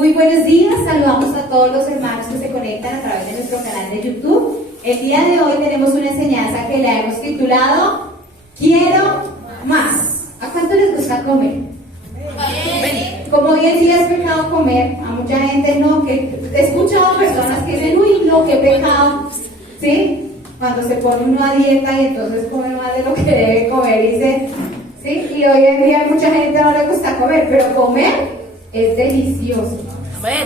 Muy buenos días, saludamos a todos los hermanos que se conectan a través de nuestro canal de YouTube. El día de hoy tenemos una enseñanza que la hemos titulado Quiero más. ¿A cuánto les gusta comer? Como hoy en día es pecado comer, a mucha gente no, que he escuchado personas que dicen, uy, no, qué pecado, ¿sí? Cuando se pone uno a dieta y entonces come más de lo que debe comer, dice, ¿sí? Y hoy en día a mucha gente no le gusta comer, pero comer es delicioso.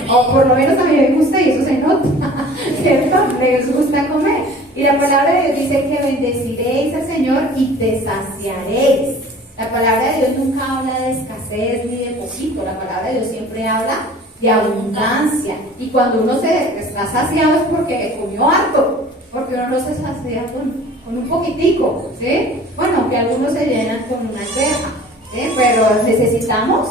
O por lo menos a mí me gusta y eso se nota, ¿cierto? Les gusta comer. Y la palabra de Dios dice que bendeciréis al Señor y te saciaréis. La palabra de Dios nunca habla de escasez ni de poquito. La palabra de Dios siempre habla de abundancia. Y cuando uno se está saciado es porque comió harto, porque uno no se sacia con un poquitico, ¿sí? Bueno, aunque algunos se llenan con una alberja, ¿sí? Pero necesitamos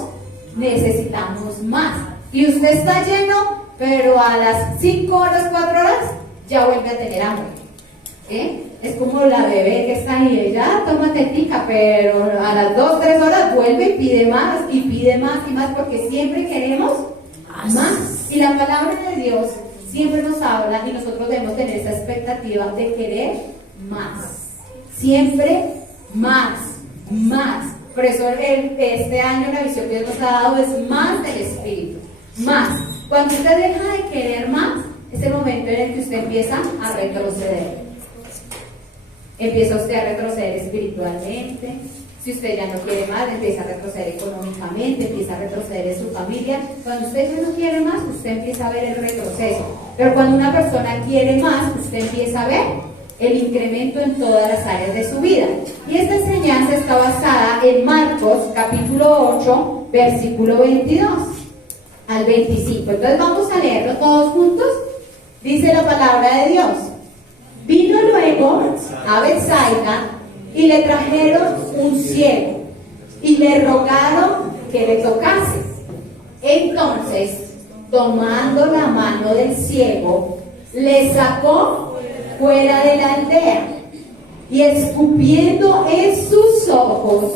más. Y usted está lleno, pero a las 5 horas, 4 horas, ya vuelve a tener hambre. ¿Sí? Es como la bebé que está ahí, ella toma tetica, pero a las 2, 3 horas vuelve y pide más, y más, porque siempre queremos más. Y la palabra de Dios siempre nos habla y nosotros debemos tener esa expectativa de querer más. Siempre más. Por eso este año la visión que Dios nos ha dado es más del Espíritu. Más. Cuando usted deja de querer más, es el momento en el que usted empieza a retroceder. Empieza usted a retroceder espiritualmente. Si usted ya no quiere más, empieza a retroceder económicamente, empieza a retroceder en su familia. Cuando usted ya no quiere más, usted empieza a ver el retroceso. Pero cuando una persona quiere más, usted empieza a ver el incremento en todas las áreas de su vida. Y esta enseñanza está basada en Marcos capítulo 8, versículo 22 al 25. Entonces vamos a leerlo todos juntos. Dice la palabra de Dios. Vino luego a Betsaida y le trajeron un ciego y le rogaron que le tocase. Entonces, tomando la mano del ciego, le sacó fuera de la aldea y escupiendo en sus ojos,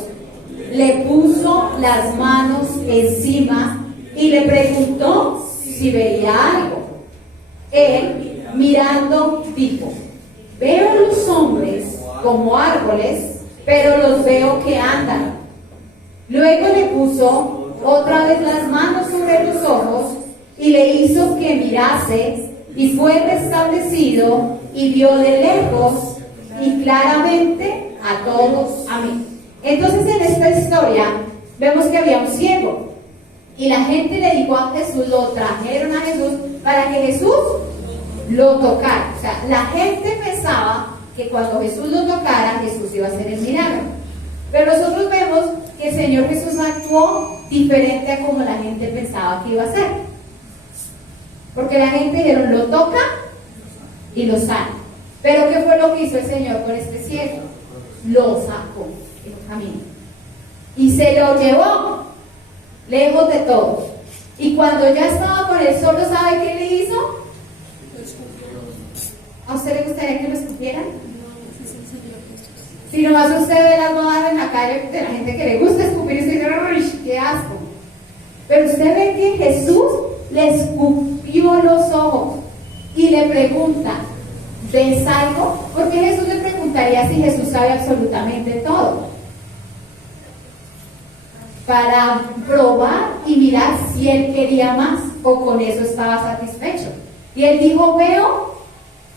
le puso las manos encima y le preguntó si veía algo. Él, mirando, dijo: veo los hombres como árboles, pero los veo que andan. Luego le puso otra vez las manos sobre los ojos y le hizo que mirase, y fue restablecido y vio de lejos y claramente a todos. Amén. Entonces en esta historia vemos que había un ciego y la gente le dijo a Jesús, lo trajeron a Jesús para que Jesús lo tocara. O sea, la gente pensaba que cuando Jesús lo tocara, Jesús iba a hacer el milagro. Pero nosotros vemos que el Señor Jesús actuó diferente a como la gente pensaba que iba a hacer. Porque la gente dijeron, lo toca y lo sana. Pero ¿qué fue lo que hizo el Señor con este ciego? Lo sacó del camino y se lo llevó lejos de todos. Y cuando ya estaba con él solo, ¿sabe qué le hizo? ¿A usted le gustaría que lo escupieran? Si nomás usted ve las modas en la calle de la gente que le gusta escupir y usted dice, ¡uy, qué asco! Pero usted ve que Jesús le escupió los ojos y le pregunta, ¿ves algo? Porque Jesús le preguntaría si Jesús sabe absolutamente todo, para probar y mirar si él quería más o con eso estaba satisfecho. Y él dijo, veo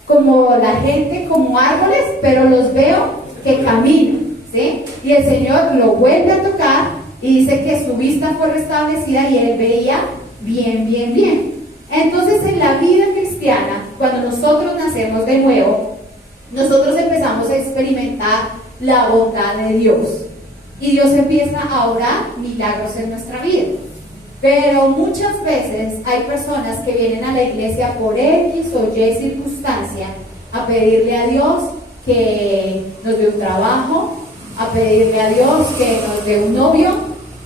como la gente, como árboles, pero los veo que caminan, ¿sí? Y el Señor lo vuelve a tocar y dice que su vista fue restablecida y él veía bien. Entonces en la vida cristiana, cuando nosotros nacemos de nuevo, nosotros empezamos a experimentar la bondad de Dios y Dios empieza a obrar milagros en nuestra vida. Pero muchas veces hay personas que vienen a la iglesia por X o Y circunstancia a pedirle a Dios que nos dé un trabajo, a pedirle a Dios que nos dé un novio,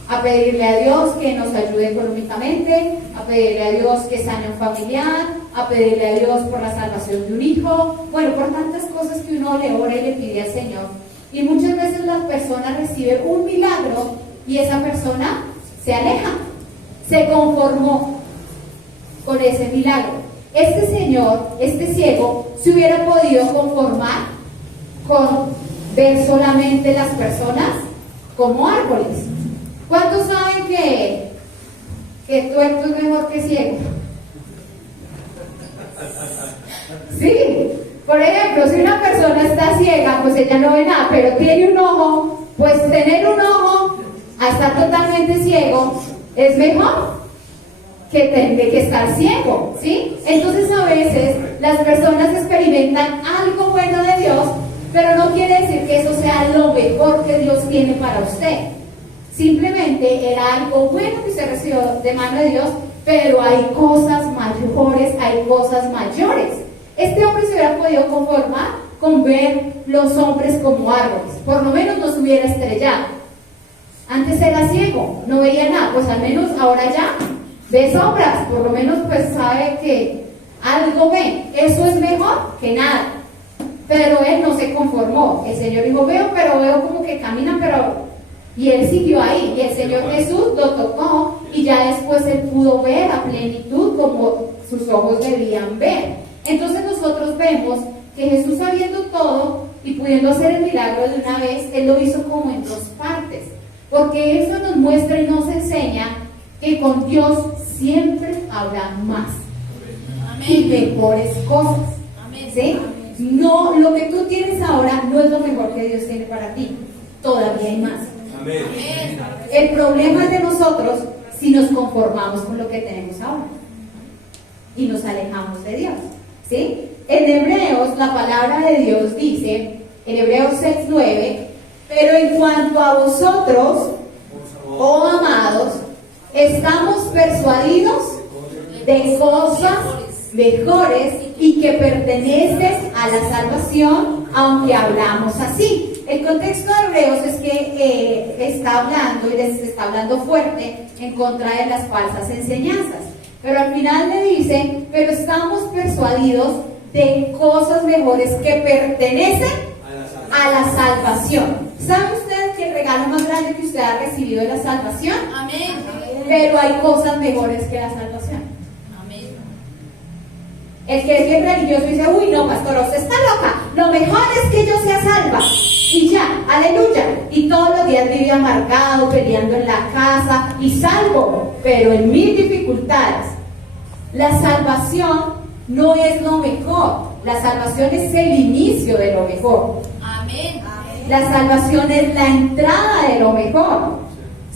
a pedirle a Dios que nos ayude económicamente, a pedirle a Dios que sane un familiar, a pedirle a Dios por la salvación de un hijo, bueno, por tantas cosas que uno le ora y le pide al Señor. Y muchas veces las personas reciben un milagro y esa persona se aleja, se conformó. ese milagro. Este señor, este ciego, se hubiera podido conformar con ver solamente las personas como árboles. ¿Cuántos saben que tuerto es mejor que ciego? Sí, por ejemplo, si una persona está ciega, pues ella no ve nada, pero tiene un ojo, pues tener un ojo a estar totalmente ciego es mejor que estar ciego, ¿sí? Entonces a veces las personas experimentan algo bueno de Dios, pero no quiere decir que eso sea lo mejor que Dios tiene para usted. Simplemente era algo bueno que usted recibió de mano de Dios, pero hay cosas mejores, hay cosas mayores. Este hombre se hubiera podido conformar con ver los hombres como árboles, por lo menos no se hubiera estrellado. Antes era ciego, no veía nada, pues al menos ahora ya ve sombras, por lo menos pues sabe que algo ve. Eso es mejor que nada. Pero él no se conformó. El Señor dijo, veo como que camina, pero... Y él siguió ahí, y el Señor Jesús lo tocó, y ya después él pudo ver a plenitud como sus ojos debían ver. Entonces nosotros vemos que Jesús, sabiendo todo y pudiendo hacer el milagro de una vez, él lo hizo como en dos partes, porque eso nos muestra y nos enseña que con Dios siempre habrá más. Amén. Y mejores cosas. Amén. ¿Sí? No, lo que tú tienes ahora no es lo mejor que Dios tiene para ti, todavía hay más. Amén. El problema es de nosotros si nos conformamos con lo que tenemos ahora y nos alejamos de Dios, ¿sí? En Hebreos la palabra de Dios dice, en Hebreos 6:9, pero en cuanto a vosotros, oh amados, estamos persuadidos de cosas mejores y que pertenecen a la salvación, aunque hablamos así. El contexto de Hebreos es que está hablando y les está hablando fuerte en contra de las falsas enseñanzas. Pero al final le dice, pero estamos persuadidos de cosas mejores que pertenecen a la salvación. ¿Sabe usted que el regalo más grande que usted ha recibido es la salvación? Amén. Pero hay cosas mejores que la salvación. Amén. El que es bien religioso dice, uy no, pastora, usted está loca. Lo mejor es que yo sea salva. Y ya, aleluya. Y todos los días vive amargado, peleando en la casa y salvo, pero en mil dificultades. La salvación no es lo mejor. La salvación es el inicio de lo mejor. Amén. La salvación es la entrada de lo mejor.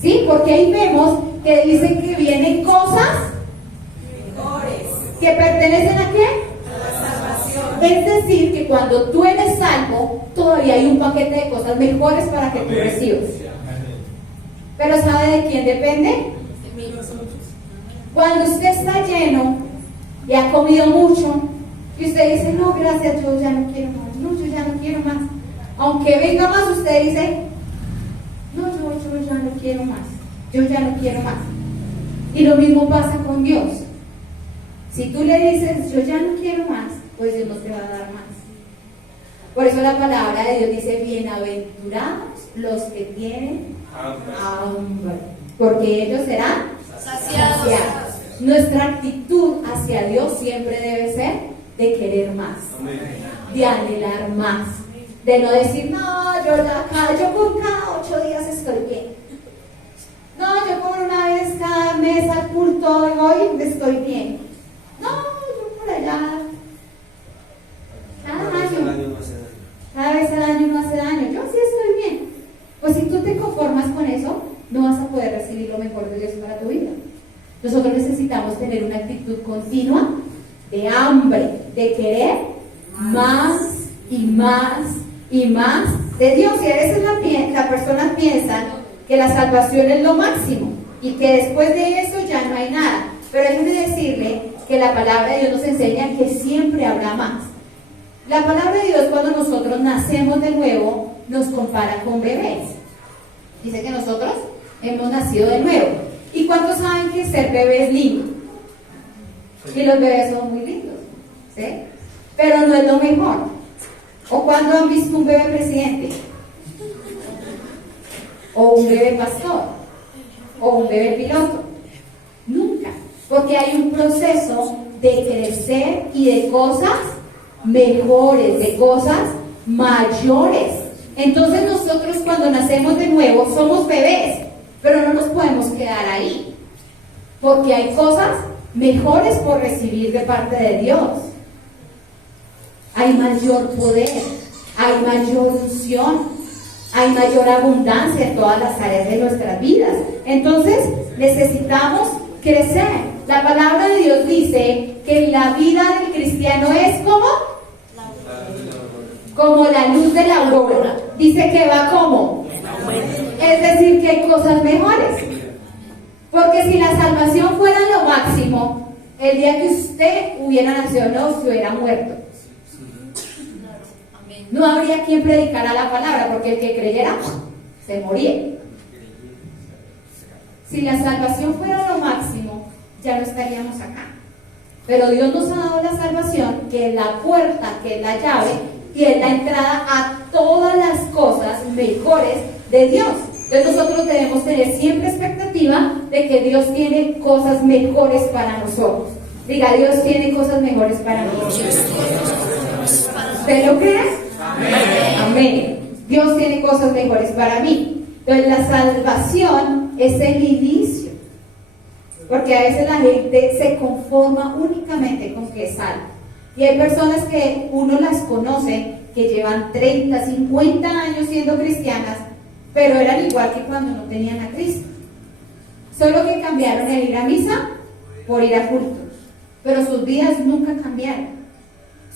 ¿Sí? Porque ahí vemos que dice que vienen cosas mejores. ¿Que pertenecen a qué? A la salvación. Es decir, que cuando tú eres salvo, todavía hay un paquete de cosas mejores para que tú recibas. Pero ¿sabe de quién depende? Cuando usted está lleno y ha comido mucho, y usted dice, no, gracias, yo ya no quiero más, no, yo ya no quiero más. Aunque venga más, usted dice, no, yo ya no quiero más, yo ya no quiero más. Y lo mismo pasa con Dios. Si tú le dices, yo ya no quiero más, pues Dios no te va a dar más. Por eso la palabra de Dios dice, bienaventurados los que tienen hambre, porque ellos serán saciados. Nuestra actitud hacia Dios siempre debe ser de querer más. Amén. De anhelar más, de no decir, no, yo por cada 8 días estoy bien, no, yo por una vez cada mes al culto hoy estoy bien, no, yo por allá cada vez al año no hace daño, yo sí estoy bien. Pues si tú te conformas con eso, no vas a poder recibir lo mejor de Dios para tu vida. Nosotros necesitamos tener una actitud continua de hambre, de querer más y más y más de Dios. Y a veces las personas piensan que la salvación es lo máximo y que después de eso ya no hay nada. Pero déjenme decirle que la palabra de Dios nos enseña que siempre habrá más. La palabra de Dios, cuando nosotros nacemos de nuevo, nos compara con bebés. Dice que nosotros hemos nacido de nuevo. ¿Y cuántos saben que ser bebé es lindo? Y los bebés son muy lindos, ¿sí? Pero no es lo mejor. ¿O cuándo han visto un bebé presidente? ¿O un bebé pastor? ¿O un bebé piloto? Nunca. Porque hay un proceso de crecer y de cosas mejores, de cosas mayores. Entonces nosotros cuando nacemos de nuevo somos bebés, pero no nos podemos quedar ahí, porque hay cosas mejores por recibir de parte de Dios. Hay mayor poder, hay mayor unción, hay mayor abundancia en todas las áreas de nuestras vidas. Entonces necesitamos crecer. La palabra de Dios dice que la vida del cristiano es como la luz de la aurora. Dice que va como, es decir, que hay cosas mejores. Porque si la salvación fuera lo máximo, el día que usted hubiera nacido no se hubiera muerto. No habría quien predicara la palabra, porque el que creyera se moría. Si la salvación fuera lo máximo, ya no estaríamos acá. Pero Dios nos ha dado la salvación, que es la puerta, que es la llave, y es la entrada a todas las cosas mejores de Dios. Entonces nosotros debemos tener siempre expectativa de que Dios tiene cosas mejores para nosotros. Diga, Dios tiene cosas mejores para nosotros. ¿Usted lo cree? Amén. Amén. Dios tiene cosas mejores para mí. Entonces la salvación es el inicio. Porque a veces la gente se conforma únicamente con que es salvo. Y hay personas que uno las conoce que llevan 30, 50 años siendo cristianas, pero eran igual que cuando no tenían a Cristo. Solo que cambiaron el ir a misa por ir a cultos. Pero sus vidas nunca cambiaron.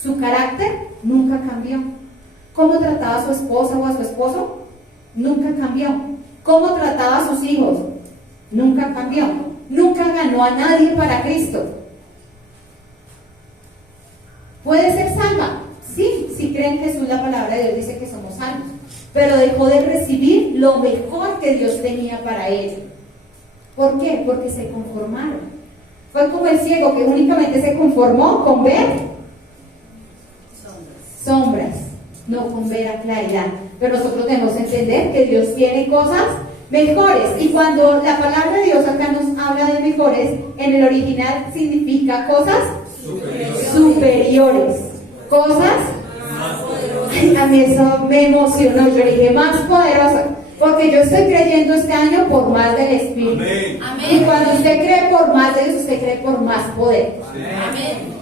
Su carácter nunca cambió. ¿Cómo trataba a su esposa o a su esposo? Nunca cambió. ¿Cómo trataba a sus hijos? Nunca cambió. Nunca ganó a nadie para Cristo. ¿Puede ser salva? Sí, si creen en Jesús, la palabra de Dios dice que somos salvos. Pero dejó de recibir lo mejor que Dios tenía para ella. ¿Por qué? Porque se conformaron. Fue como el ciego que únicamente se conformó con ver sombras, no con ver a claridad. Pero nosotros debemos entender que Dios tiene cosas mejores. Y cuando la palabra de Dios acá nos habla de mejores, en el original significa cosas superiores. Cosas, a mí eso me emocionó. Yo dije, más poderosas. Porque yo estoy creyendo este año por más del Espíritu. Amén. Y cuando usted cree por más de Dios, usted cree por más poder. Amén.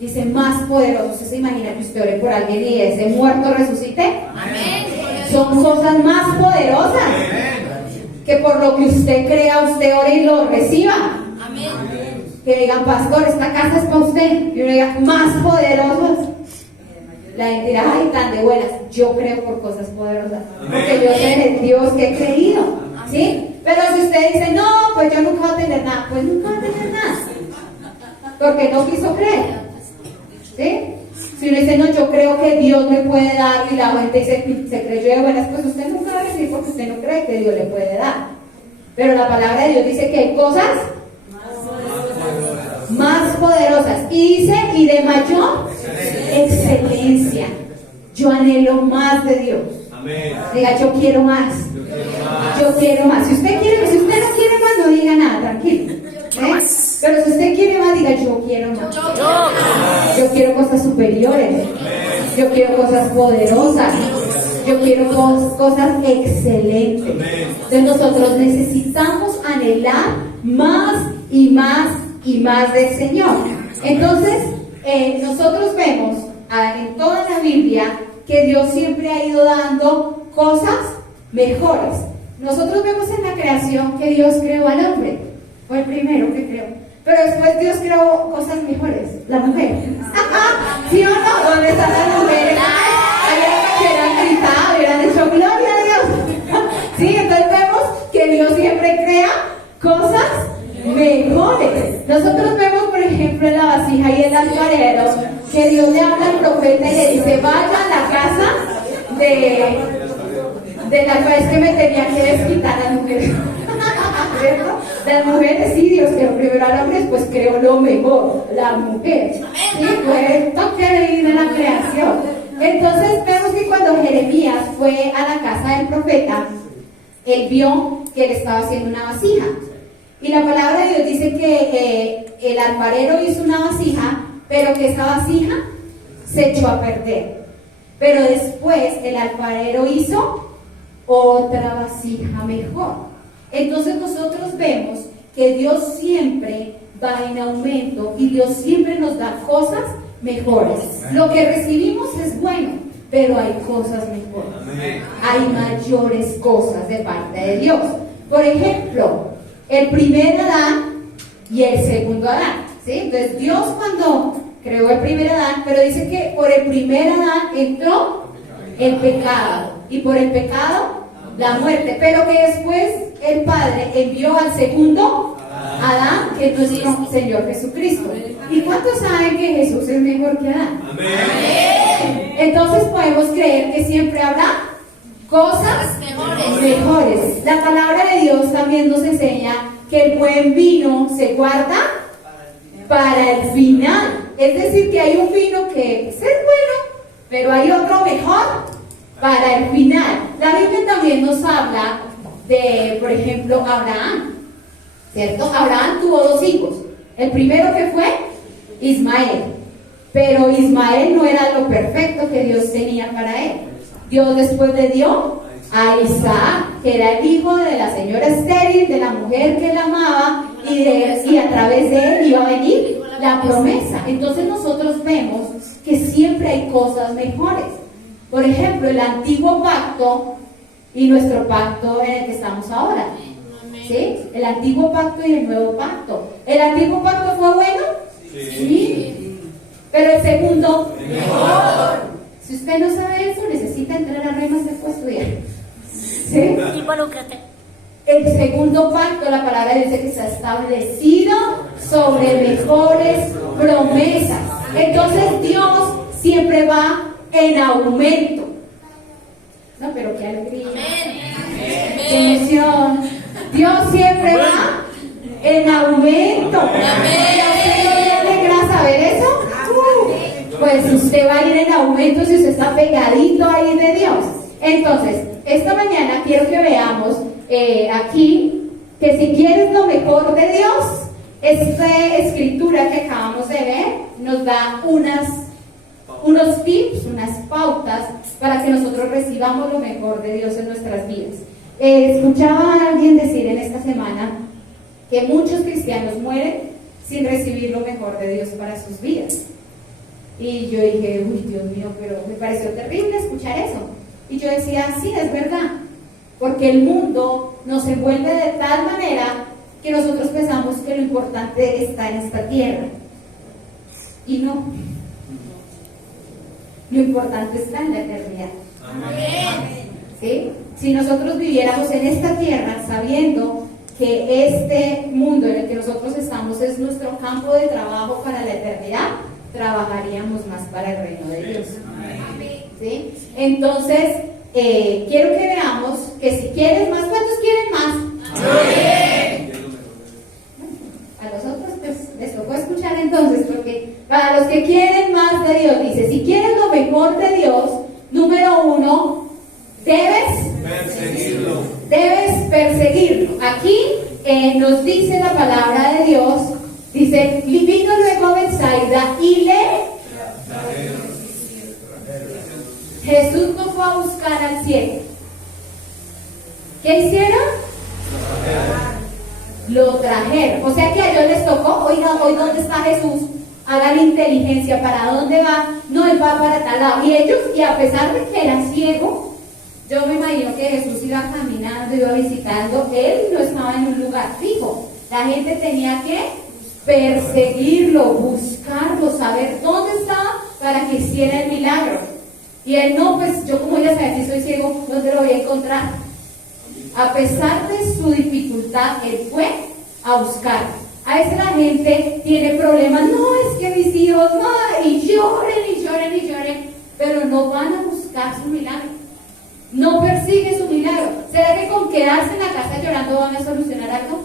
Dice, más poderoso. ¿Usted se imagina que usted ore por alguien y ese muerto resucite? Amén. Son cosas más poderosas. Amén. Que por lo que usted crea, usted ore y lo reciba. Amén. Que digan, pastor, esta casa es para usted. Y uno diga, más poderosos. La gente dirá, ay, tan de buenas. Yo creo por cosas poderosas. Porque yo sé en el Dios que he creído. ¿Sí? Pero si usted dice, no, pues yo nunca voy a tener nada. Pues nunca va a tener nada. Porque no quiso creer. ¿Sí? Si uno dice, no, yo creo que Dios me puede dar. Y la gente dice, se creyó de buenas, pues usted nunca va a recibir porque usted no cree que Dios le puede dar. Pero la palabra de Dios dice que hay cosas más poderosas. Y dice, y de mayor excelencia. Yo anhelo más de Dios. Amén. Diga, yo quiero más. Yo quiero más. Si usted no quiere más, no diga nada, tranquilo. Pero si usted quiere más, diga, yo quiero más. Yo quiero cosas superiores. Yo quiero cosas poderosas. Yo quiero cosas excelentes. Entonces nosotros necesitamos anhelar más y más y más del Señor. Entonces nosotros vemos en toda la Biblia que Dios siempre ha ido dando cosas mejores. Nosotros vemos en la creación que Dios creó al hombre, fue el primero que creó, pero después Dios creó cosas mejores, la mujer. ¿Sí o no? ¿Dónde están las mujeres? Hubieran gritado, hubieran dicho gloria a Dios. Sí, entonces vemos que Dios siempre crea cosas mejores. Nosotros vemos, por ejemplo, en la vasija y en las paredes, que Dios le habla al profeta y le dice, vaya a la casa de la vez que me tenía que desquitar a las mujeres. ¿Cierto? Las mujeres, sí, Dios creó primero al hombre, después creó lo mejor, la mujer. Sí, fue el toque de la creación. Entonces vemos que cuando Jeremías fue a la casa del profeta, él vio que él estaba haciendo una vasija. Y la palabra de Dios dice que el alfarero hizo una vasija, pero que esa vasija se echó a perder. Pero después el alfarero hizo otra vasija mejor. Entonces nosotros vemos que Dios siempre va en aumento y Dios siempre nos da cosas mejores. Lo que recibimos es bueno, pero hay cosas mejores. Hay mayores cosas de parte de Dios. Por ejemplo, el primer Adán y el segundo Adán, ¿sí? Entonces Dios cuando creó el primer Adán, pero dice que por el primer Adán entró el pecado y por el pecado la muerte, pero que después el Padre envió al segundo Adán, que es nuestro Señor Jesucristo. ¿Y cuántos saben que Jesús es mejor que Adán? Amén. Entonces podemos creer que siempre habrá cosas mejores. La palabra de Dios también nos enseña que el buen vino se guarda para el final. Es decir, que hay un vino que es bueno, pero hay otro mejor para el final. La Biblia también nos habla de, por ejemplo, Abraham, ¿cierto? Abraham tuvo 2 hijos. El primero que fue Ismael, pero Ismael no era lo perfecto que Dios tenía para él. Dios después le dio a Isaac, que era el hijo de la señora estéril, de la mujer que él amaba, y a través de él iba a venir la promesa. Entonces nosotros vemos que siempre hay cosas mejores. Por ejemplo, el antiguo pacto y nuestro pacto en el que estamos ahora, ¿sí? El antiguo pacto y el nuevo pacto. ¿El antiguo pacto fue bueno? Sí. Pero el segundo, mejor. Si usted no sabe eso, necesita entrar a Remas después de estudiar. ¿Sí? El segundo pacto, la palabra dice que está establecido sobre mejores promesas. Entonces Dios siempre va en aumento. No, pero qué alegría. Qué emoción. Dios siempre va en aumento. ¿Y a usted no le alegra saber eso? Pues usted va a ir en aumento si usted está pegadito ahí de Dios. Entonces, esta mañana quiero que veamos aquí que si quieres lo mejor de Dios, esta escritura que acabamos de ver nos da unos tips, unas pautas para que nosotros recibamos lo mejor de Dios en nuestras vidas. Escuchaba a alguien decir en esta semana que muchos cristianos mueren sin recibir lo mejor de Dios para sus vidas. Y yo dije, uy, Dios mío, pero me pareció terrible escuchar eso. Y yo decía, sí, es verdad, porque el mundo nos envuelve de tal manera que nosotros pensamos que lo importante está en esta tierra. Y no. Lo importante está en la eternidad. Amén. ¿Sí? Si nosotros viviéramos en esta tierra sabiendo que este mundo en el que nosotros estamos es nuestro campo de trabajo para la eternidad, trabajaríamos más para el reino de Dios. ¿Sí? Entonces, quiero que veamos que si quieres más, ¿cuántos quieren más? Amén. A los otros pues, les tocó escuchar entonces, porque para los que quieren más de Dios, dice, si quieres lo mejor de Dios, número 1, debes perseguirlo. Debes perseguirlo. Aquí nos dice la palabra de Dios, dice, vino luego a Betsaida y Jesús no fue a buscar al ciego. ¿Qué hicieron? Lo trajeron. O sea que a ellos les tocó, oiga, hoy ¿dónde está Jesús? Hagan inteligencia, ¿para dónde va? No, él va para tal lado. Y ellos, y a pesar de que era ciego, yo me imagino que Jesús iba caminando, iba visitando, él no estaba en un lugar fijo. La gente tenía que perseguirlo, buscarlo, saber dónde estaba para que hiciera el milagro. Y él no, pues yo como ya sabía, si soy ciego, ¿dónde lo voy a encontrar? A pesar de su dificultad, él fue a buscar. A veces la gente tiene problemas, no, es que mis hijos, no, y lloren, pero no van a buscar su milagro. No persiguen su milagro. ¿Será que con quedarse en la casa llorando van a solucionar algo?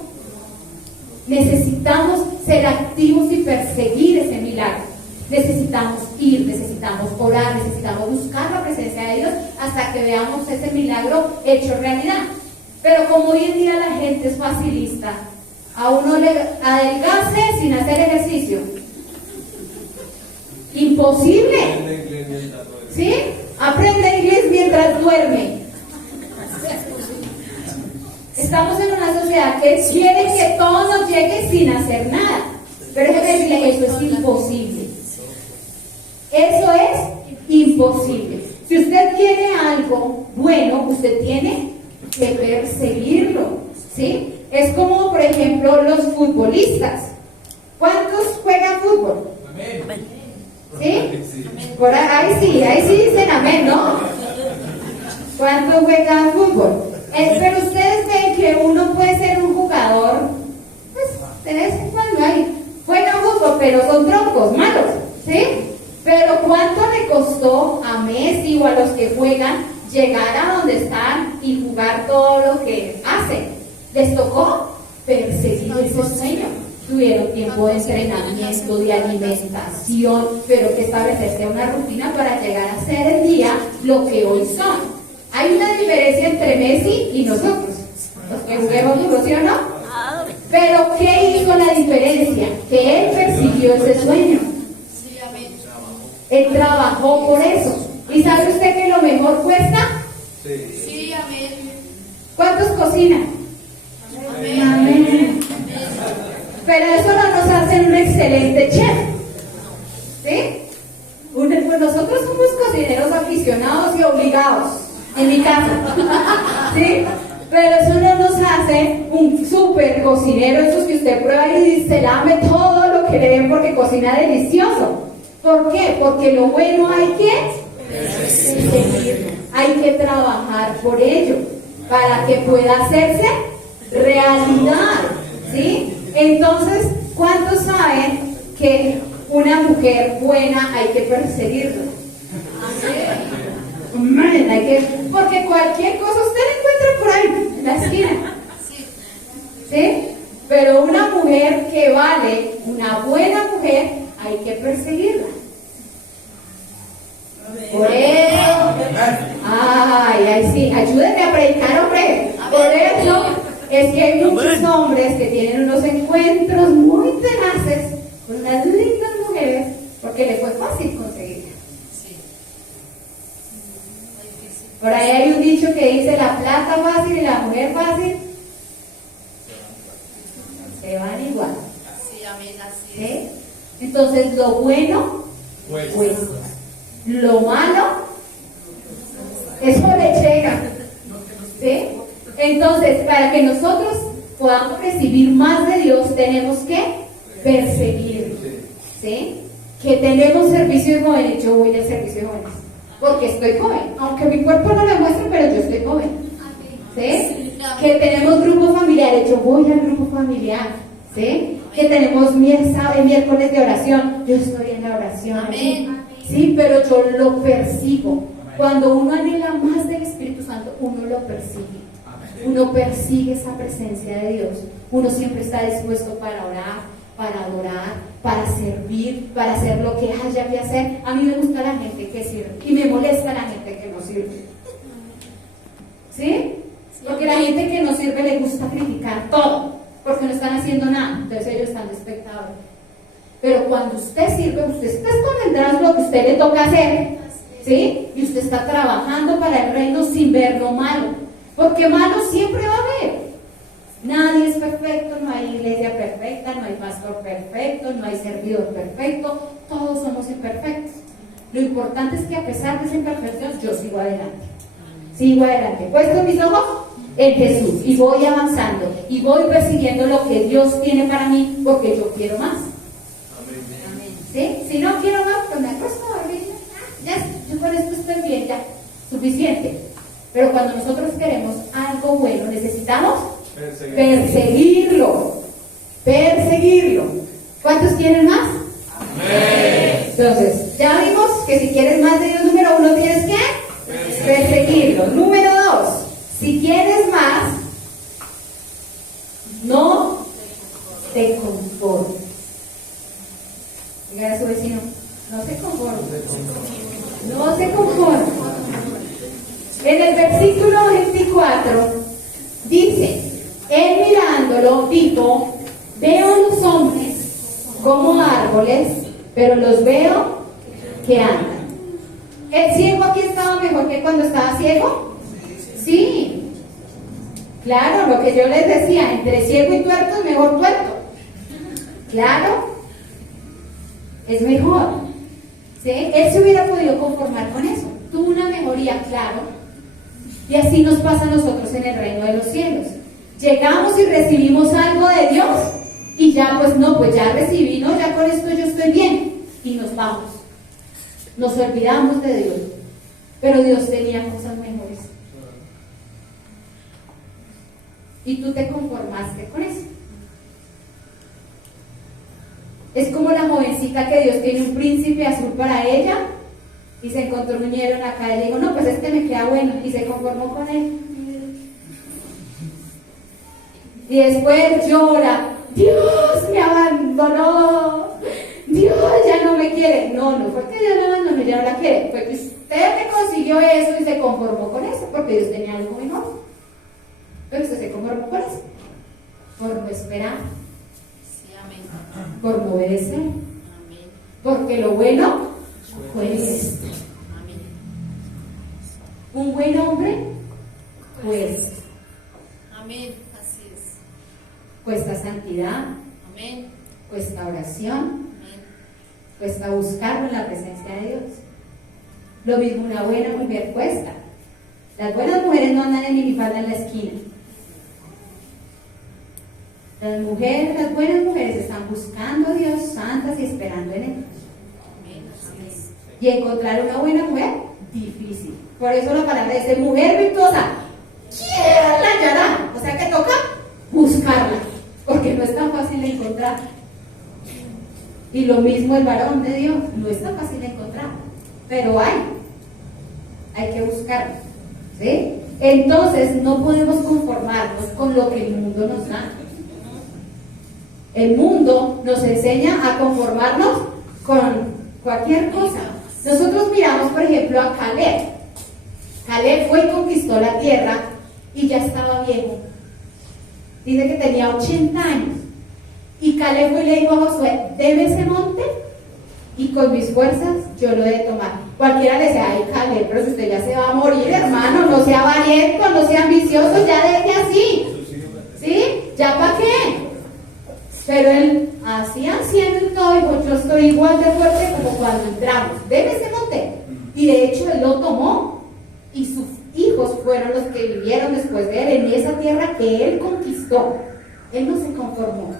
Necesitamos ser activos y perseguir ese milagro. Necesitamos ir, necesitamos orar, necesitamos buscar la presencia de Dios hasta que veamos ese milagro hecho realidad. Pero como hoy en día la gente es facilista, a uno le adelgace sin hacer ejercicio. Imposible. ¿Sí? Aprende inglés mientras duerme. Estamos en una sociedad que quiere que todo nos llegue sin hacer nada. Pero déjeme decirle, eso es imposible. Eso es imposible. Si usted quiere algo bueno, usted tiene que perseguirlo. ¿Sí? Es como, por ejemplo, los futbolistas. ¿Cuántos juegan fútbol? ¿Sí? Por ahí sí dicen amén, ¿no? ¿Cuántos juegan fútbol? Pero ustedes ven que uno puede ser un jugador, pues de vez en cuando ahí juegan fútbol, pero son troncos, malos, ¿sí? Pero ¿cuánto le costó a Messi o a los que juegan llegar a donde están y jugar todo lo que hacen? Les tocó perseguir ese sueño. Tuvieron tiempo de entrenamiento, de alimentación, pero que establecerse una rutina para llegar a ser el día lo que hoy son. Hay una diferencia entre Messi y nosotros, los que juguemos duro, ¿sí o no? Pero ¿qué hizo la diferencia? Que él persiguió ese sueño. Él trabajó por eso. ¿Y sabe usted que lo mejor cuesta? Sí, amén. ¿Cuántos cocinan? Amén. Pero eso no nos hace un excelente chef. ¿Sí? Pues nosotros somos cocineros aficionados y obligados. En mi casa, ¿sí? Pero eso no nos hace un súper cocinero, esos que usted prueba y se lame todo lo que le den porque cocina delicioso. ¿Por qué? Porque lo bueno hay que seguir, hay que trabajar por ello, para que pueda hacerse realidad, ¿sí? Entonces, ¿cuántos saben que una mujer buena hay que perseguirla? Porque cualquier cosa usted la encuentra por ahí, en la esquina. ¿Sí? Pero una mujer que vale, una buena mujer, hay que perseguirla. Por eso, ay, sí, ayúdenme a predicar, hombre. Por eso es que hay muchos hombres que tienen unos encuentros muy tenaces con unas lindas mujeres, porque les fue fácil conseguirlas. Por ahí hay un dicho que dice: la plata fácil y la mujer fácil se van igual. Sí, amén, así ¿Sí? Entonces lo bueno cuesta, lo malo eso le llega. ¿Sí? Entonces, para que nosotros podamos recibir más de Dios, tenemos que perseguir. ¿Sí? Que tenemos servicio de jóvenes. Yo voy al servicio de jóvenes porque estoy joven, aunque mi cuerpo no lo muestre, pero yo estoy joven. ¿Sí? Que tenemos grupos familiares, yo voy al grupo familiar. ¿Sí? Que tenemos miércoles de oración, yo estoy en la oración. Amén. Sí, pero yo lo persigo. Cuando uno anhela más del Espíritu Santo, uno lo persigue. Uno persigue esa presencia de Dios. Uno siempre está dispuesto para orar, para adorar, para servir, para hacer lo que haya que hacer. A mí me gusta la gente que sirve y me molesta la gente que no sirve. ¿Sí? Porque la gente que no sirve le gusta criticar todo, porque no están haciendo nada. Entonces ellos están de espectadores. Pero cuando usted sirve, usted está escondiendo lo que a usted le toca hacer. ¿Sí? Y usted está trabajando para el reino sin ver lo malo. Porque malo siempre va a haber. Nadie es perfecto, no hay iglesia perfecta, no hay pastor perfecto, no hay servidor perfecto, todos somos imperfectos. Lo importante es que a pesar de esa imperfección, yo sigo adelante. Sigo adelante. Puesto mis ojos en Jesús y voy avanzando y voy persiguiendo lo que Dios tiene para mí porque yo quiero más. ¿Sí? Si no quiero más, pues me acuesto a dormir. Ya, yo con esto estoy bien, ya, suficiente. Pero cuando nosotros queremos algo bueno, necesitamos perseguirlo. ¿Cuántos quieren más? Amén. Entonces, ya vimos que si quieres más de Dios, número 1, tienes que perseguirlo. Número 2, si quieres más, no te conformes. Dígale a su vecino, no se conforme. No se conforme. En el versículo 24 dice: él mirándolo dijo: Veo a los hombres como árboles, pero los veo que andan. ¿El ciego aquí estaba mejor que cuando estaba ciego? Sí. Claro, lo que yo les decía, entre ciego y tuerto es mejor tuerto. Claro, es mejor. ¿Sí? Él se hubiera podido conformar con eso. Tuvo una mejoría, claro. Y así nos pasa a nosotros en el reino de los cielos. Llegamos y recibimos algo de Dios y ya pues no, pues ya recibí, no, ya con esto yo estoy bien. Y nos vamos. Nos olvidamos de Dios. Pero Dios tenía cosas mejores. Y tú te conformaste con eso. Es como la jovencita que Dios tiene un príncipe azul para ella y se encontró un ñero en la calle y dijo, no, pues este me queda bueno, y se conformó con él. Y después llora, Dios me abandonó, Dios ya no me quiere. No, no fue que Dios me abandonó, ya no la quiere, fue que usted me consiguió eso y se conformó con eso, porque Dios tenía algo mejor. Pero usted se conformó con eso, por no esperar, Sí, amén. por no obedecer, Amén. porque lo bueno pues Amén. un buen hombre pues Amén. Así es. cuesta santidad, Amén. cuesta oración, Amén. cuesta buscarlo en la presencia de Dios. Lo mismo una buena mujer cuesta. Las buenas mujeres no andan en minifalda en la esquina. Las buenas mujeres están buscando a Dios, santas y esperando en Él. Amén. Así es. Y encontrar una buena mujer, difícil. Por eso la palabra dice, mujer virtuosa, ¿quién la hallará? O sea que toca buscarla, porque no es tan fácil de encontrar. Y lo mismo el varón de Dios, no es tan fácil de encontrar, pero hay que buscarlo. ¿Sí? Entonces no podemos conformarnos con lo que el mundo nos da. El mundo nos enseña a conformarnos con cualquier cosa. Nosotros miramos, por ejemplo, a Caleb. Caleb fue y conquistó la tierra y ya estaba viejo. Dice que tenía 80 años. Y Caleb fue y le dijo a Josué, deme ese monte y con mis fuerzas yo lo he de tomar. Cualquiera le decía, ay Caleb, pero si usted ya se va a morir, hermano, no sea valiente, no sea ambicioso, ya deje así. ¿Sí? ¿Ya para qué? Pero él, así haciendo en todo, dijo, yo estoy igual de fuerte como cuando entramos. Deme ese monte. Y de hecho él lo tomó y sus hijos fueron los que vivieron después de él en esa tierra que él conquistó. Él no se conformó.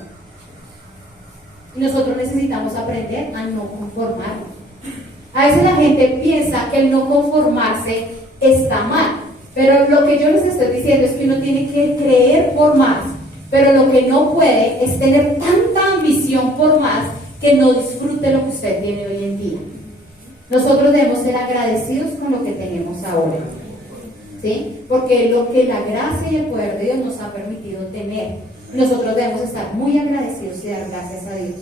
Y nosotros necesitamos aprender a no conformarnos. A veces la gente piensa que el no conformarse está mal, pero lo que yo les estoy diciendo es que uno tiene que creer por más, pero lo que no puede es tener tanta ambición por más que no disfrute lo que usted tiene hoy en día. Nosotros debemos ser agradecidos con lo que tenemos ahora, ¿sí? Porque es lo que la gracia y el poder de Dios nos ha permitido tener. Nosotros debemos estar muy agradecidos y dar gracias a Dios.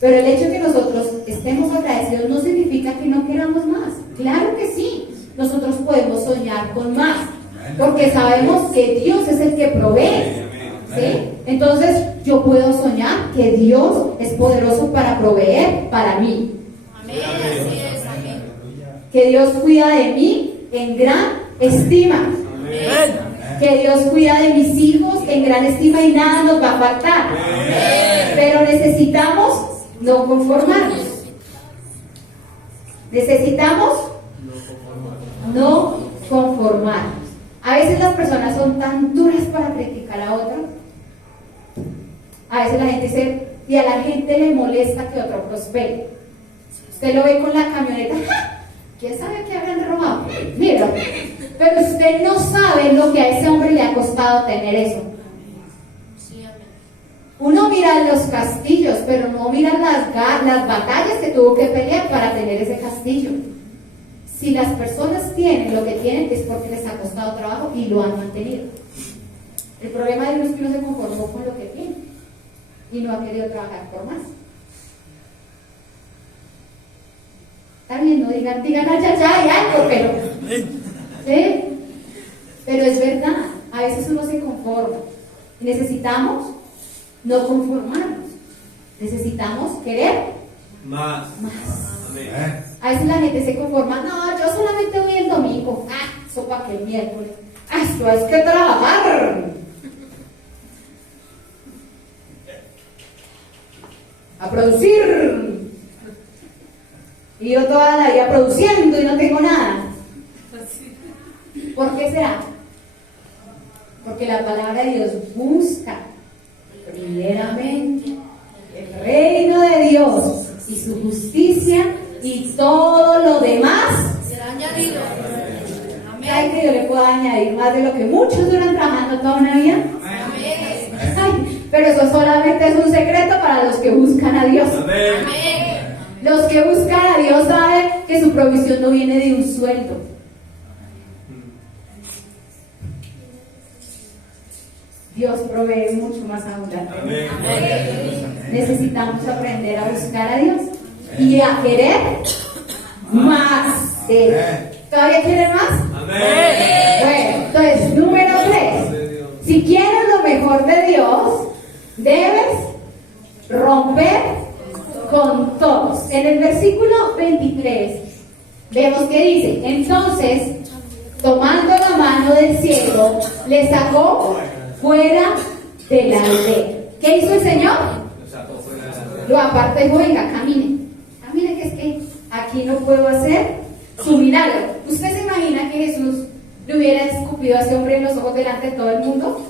Pero el hecho de que nosotros estemos agradecidos no significa que no queramos más. Claro que sí. Nosotros podemos soñar con más, porque sabemos que Dios es el que provee. ¿Sí? Entonces yo puedo soñar que Dios es poderoso para proveer para mí. Amén. Así es. Amén. Que Dios cuida de mí en gran estima. Amén. Que Dios cuida de mis hijos en gran estima y nada nos va a faltar. Pero necesitamos no conformarnos. Necesitamos no conformarnos. A veces las personas son tan duras para criticar a otro. A veces la gente dice, y a la gente le molesta que otro prospere. Usted lo ve con la camioneta, ¡ja! ¿Quién sabe qué habrán robado? Mira, pero usted no sabe lo que a ese hombre le ha costado tener eso. Sí, amén. Uno mira los castillos, pero no mira las batallas que tuvo que pelear para tener ese castillo. Si las personas tienen lo que tienen es porque les ha costado trabajo y lo han mantenido. El problema de uno es que uno se conformó con lo que tiene y no ha querido trabajar por más. Está bien, no digan ay, algo, pero ¿sí? Pero es verdad, a veces uno se conforma. Necesitamos no conformarnos. Necesitamos querer Más. más. Amén. A veces la gente se conforma, no, yo solamente voy el domingo. Eso para que el miércoles. Esto es que trabajar. A producir. Y yo toda la vida produciendo y no tengo nada. ¿Por qué será? Porque la palabra de Dios busca primeramente el reino de Dios y su justicia, y todo lo demás Será añadido. ¿sabe que yo le puedo añadir más de lo que muchos duran trabajando toda una vida? Amén. Ay, pero eso solamente es un secreto para los que buscan a Dios. Amén. Amén. Los que buscan a Dios saben que su provisión no viene de un sueldo. Dios provee mucho más abundantemente. Amén. Necesitamos aprender a buscar a Dios y a querer más de Él. ¿Todavía quieren más? Amén. Bueno, entonces, número 3. Si quieres lo mejor de Dios, debes romper con todos. En el versículo 23 vemos que dice: entonces, tomando la mano del ciego, le sacó fuera de la aldea. ¿Qué hizo el Señor? Lo apartó y dijo: venga, camine. Camine, que es que aquí no puedo hacer su milagro. ¿Usted se imagina que Jesús le hubiera escupido a ese hombre en los ojos delante de todo el mundo?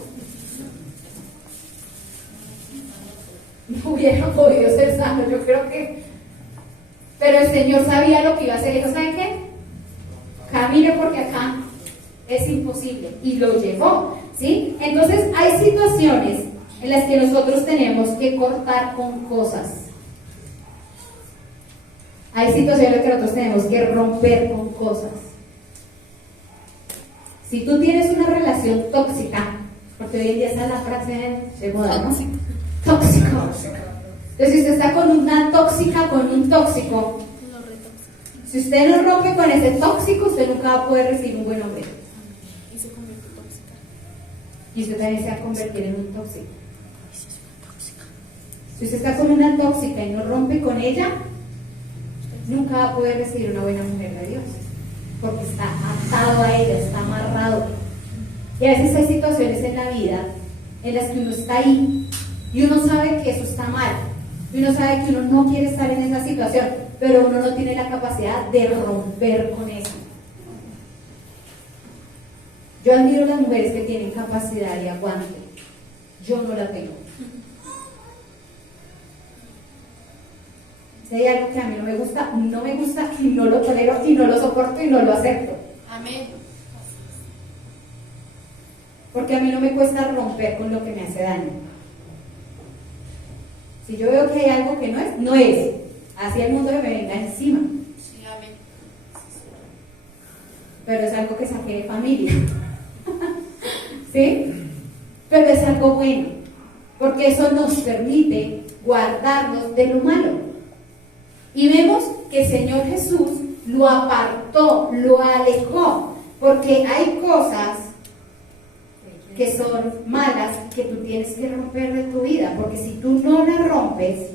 No hubiera podido ser sano, yo creo que. Pero el Señor sabía lo que iba a hacer. Dijo: ¿sabe qué? Camine, porque acá es imposible. Y lo llevó, ¿sí? Entonces hay situaciones en las que nosotros tenemos que cortar con cosas. Hay situaciones que nosotros tenemos que romper con cosas. Si tú tienes una relación tóxica, porque hoy en día esa es la frase de moda, ¿no? Tóxico. Entonces, si usted está con una tóxica, con un tóxico, si usted no rompe con ese tóxico, usted nunca va a poder recibir un buen hombre. Y se convierte en tóxica. Y usted también se va a convertir en un tóxico. Si usted está con una tóxica y no rompe con ella, nunca va a poder recibir una buena mujer de Dios, porque está atado a ella, está amarrado. Y a veces hay situaciones en la vida en las que uno está ahí y uno sabe que eso está mal, y uno sabe que uno no quiere estar en esa situación, pero uno no tiene la capacidad de romper con eso. Yo admiro a las mujeres que tienen capacidad y aguante. Yo no la tengo. Si hay algo que a mí no me gusta y no lo tolero y no lo soporto y no lo acepto. Amén. Porque a mí no me cuesta romper con lo que me hace daño. Si yo veo que hay algo que no es, no es. Así el mundo me venga encima. Sí, amén. Pero es algo que saqué de familia. ¿Sí? Pero es algo bueno. Porque eso nos permite guardarnos de lo malo. Y vemos que el Señor Jesús lo apartó, lo alejó, porque hay cosas que son malas que tú tienes que romper de tu vida, porque si tú no las rompes,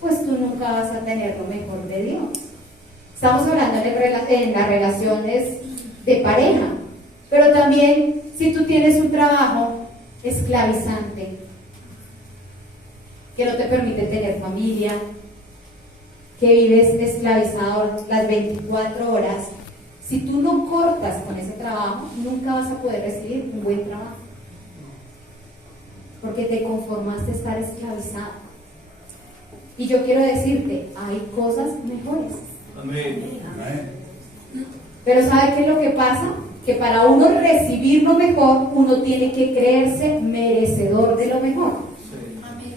pues tú nunca vas a tener lo mejor de Dios. Estamos hablando en las relaciones de pareja, pero también si tú tienes un trabajo esclavizante, que no te permite tener familia, que vives esclavizado las 24 horas, si tú no cortas con ese trabajo, nunca vas a poder recibir un buen trabajo, porque te conformaste a estar esclavizado. Y yo quiero decirte, hay cosas mejores. Amén. Pero ¿sabe qué es lo que pasa? Que para uno recibir lo mejor, uno tiene que creerse merecedor de lo mejor. Amén.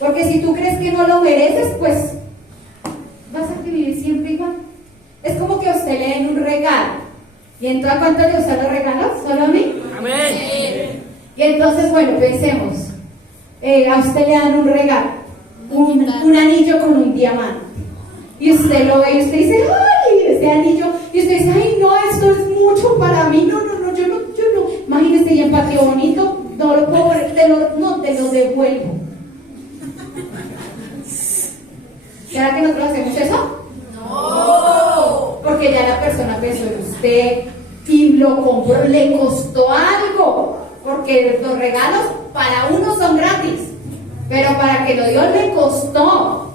Porque si tú crees que no lo mereces, pues vas a vivir siempre igual. Es como que a usted le den un regalo. ¿Y entonces a cuánto le gustan los regalos? ¿Solo a mí? Amén. Y entonces, bueno, pensemos. A usted le dan un regalo, un anillo con un diamante. Y usted lo ve y usted dice: ¡ay, ese anillo! Y usted dice: ¡ay, no, esto es mucho para mí! No, yo no. Imagínese, y empateo bonito, no lo puedo, te lo devuelvo. ¿Será que nosotros hacemos eso? No. Porque ya la persona pensó en usted y lo compró, le costó algo. Porque los regalos para uno son gratis, pero para que lo dio le costó.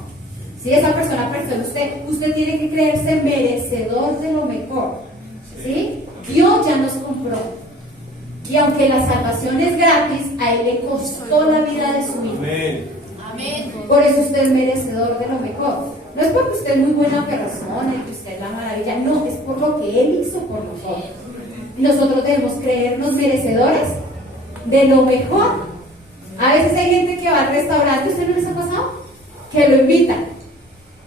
Si esa persona pensó en usted, usted tiene que creerse merecedor de lo mejor. ¿Sí? Dios ya nos compró. Y aunque la salvación es gratis, a Él le costó la vida de su hijo. Amén. Amén. Por eso usted es merecedor de lo mejor. No es porque usted es muy buena persona y que usted es la maravilla, no, es por lo que Él hizo por nosotros. Y nosotros debemos creernos merecedores de lo mejor. A veces hay gente que va al restaurante, ¿usted no les ha pasado? Que lo invitan.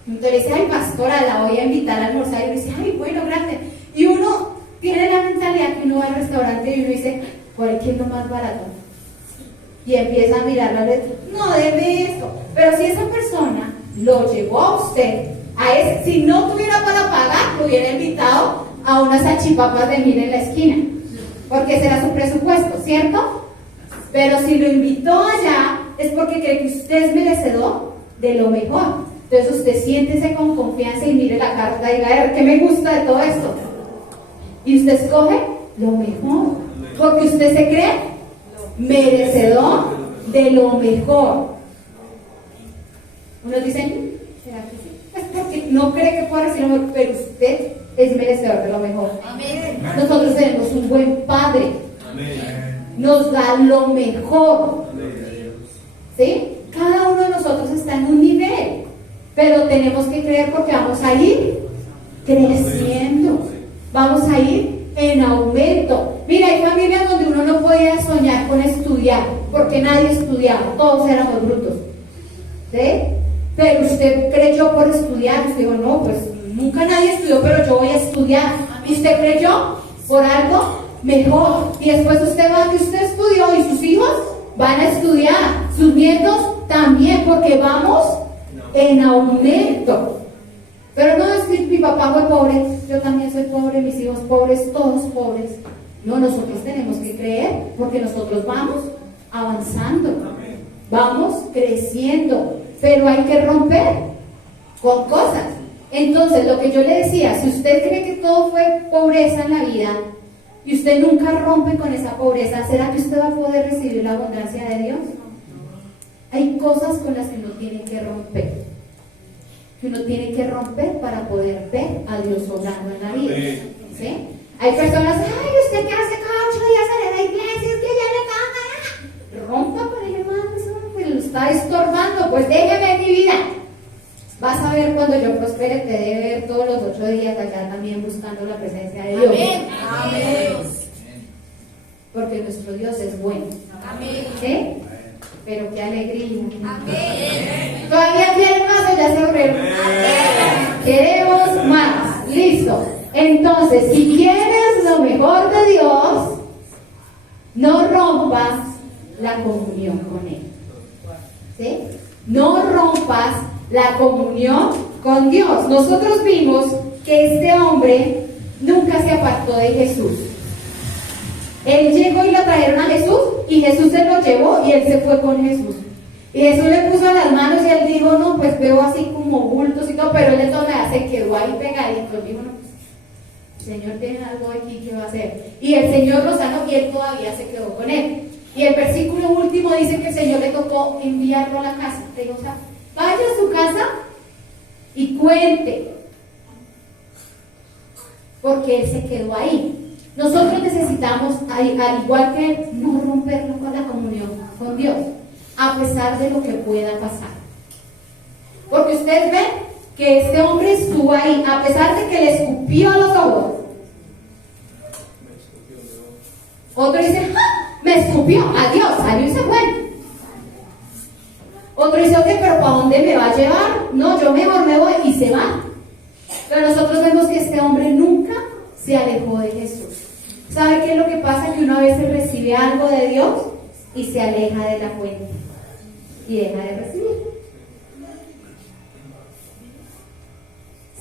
Entonces le dice, ay pastora, la voy a invitar a almorzar. Y uno dice, ay bueno, gracias. Y uno tiene la mentalidad que uno va al restaurante y uno dice, ¿por qué es lo más barato? Y empieza a mirar la letra, no, deme esto. Pero si esa persona lo llevó a usted, si no tuviera para pagar, lo hubiera invitado a unas salchipapas de 1000 en la esquina, porque ese era su presupuesto, ¿cierto? Pero si lo invitó allá, es porque cree que usted es merecedor de lo mejor. Entonces usted siéntese con confianza y mire la carta y diga, a ver, ¿qué me gusta de todo esto? Y usted escoge lo mejor, porque usted se cree merecedor de lo mejor. Unos dicen, ¿será que sí? Es porque no cree que pueda recibir lo mejor, pero usted es merecedor de lo mejor. Amén. Nosotros tenemos un buen Padre, Amén. nos da lo mejor, ¿sí? Cada uno de nosotros está en un nivel, pero tenemos que creer porque vamos a ir creciendo, vamos a ir en aumento. Mira, hay familias donde uno no podía soñar con estudiar, porque nadie estudiaba, todos éramos brutos, ¿sí? Pero usted creyó por estudiar, usted dijo, no, pues nunca nadie estudió, pero yo voy a estudiar. Y usted creyó por algo mejor, y después usted va que usted estudió y sus hijos van a estudiar, sus nietos también, porque vamos en aumento. Pero no es que mi papá fue pobre, yo también soy pobre, mis hijos pobres, todos pobres. No, nosotros tenemos que creer, porque nosotros vamos avanzando, vamos creciendo, pero hay que romper con cosas. Entonces, lo que yo le decía, si usted cree que todo fue pobreza en la vida y usted nunca rompe con esa pobreza, ¿será que usted va a poder recibir la abundancia de Dios? Hay cosas con las que uno tiene que romper, que uno tiene que romper para poder ver a Dios obrando en la vida, ¿sí? Hay personas, ay, usted que hace cada 8 días sale a la iglesia, es que ya le paga. Rompa con el hermano, eso pues lo está estorbando, pues déjeme mi vida. Vas a ver cuando yo prospere, te debe ver todos los 8 días allá también buscando la presencia de Dios. Amén. Amén. Porque nuestro Dios es bueno. Amén. ¿Sí? Pero qué alegría. Amén. ¿Todavía quieren más o ya se abrieron? Queremos más. Listo. Entonces, si quieres lo mejor de Dios, no rompas la comunión con Él. ¿Sí? No rompas la comunión con Dios. Nosotros vimos que este hombre nunca se apartó de Jesús. Él llegó y lo trajeron a Jesús y Jesús se lo llevó y él se fue con Jesús. Y Jesús le puso las manos y él dijo, no, pues veo así como bultos y todo, pero él de todas maneras se quedó ahí pegadito. Él dijo, no, pues, el Señor tiene algo aquí que va a hacer. Y el Señor lo sanó y él todavía se quedó con él. Y el versículo último dice que el Señor le tocó enviarlo a la casa. Digo, o sea, vaya a su casa y cuente, porque él se quedó ahí. Nosotros necesitamos, al igual que él, no rompernos con la comunión con Dios, a pesar de lo que pueda pasar. Porque ustedes ven que este hombre estuvo ahí, a pesar de que le escupió a los ojos. Otro dice, ¡ah! Me escupió, adiós, salió y se fue. Otro dice, ok, pero ¿para dónde me va a llevar? No, yo mejor me voy, y se va. Pero nosotros vemos que este hombre nunca se alejó de Jesús. ¿Sabe qué es lo que pasa? Que una vez recibe algo de Dios y se aleja de la fuente y deja de recibir.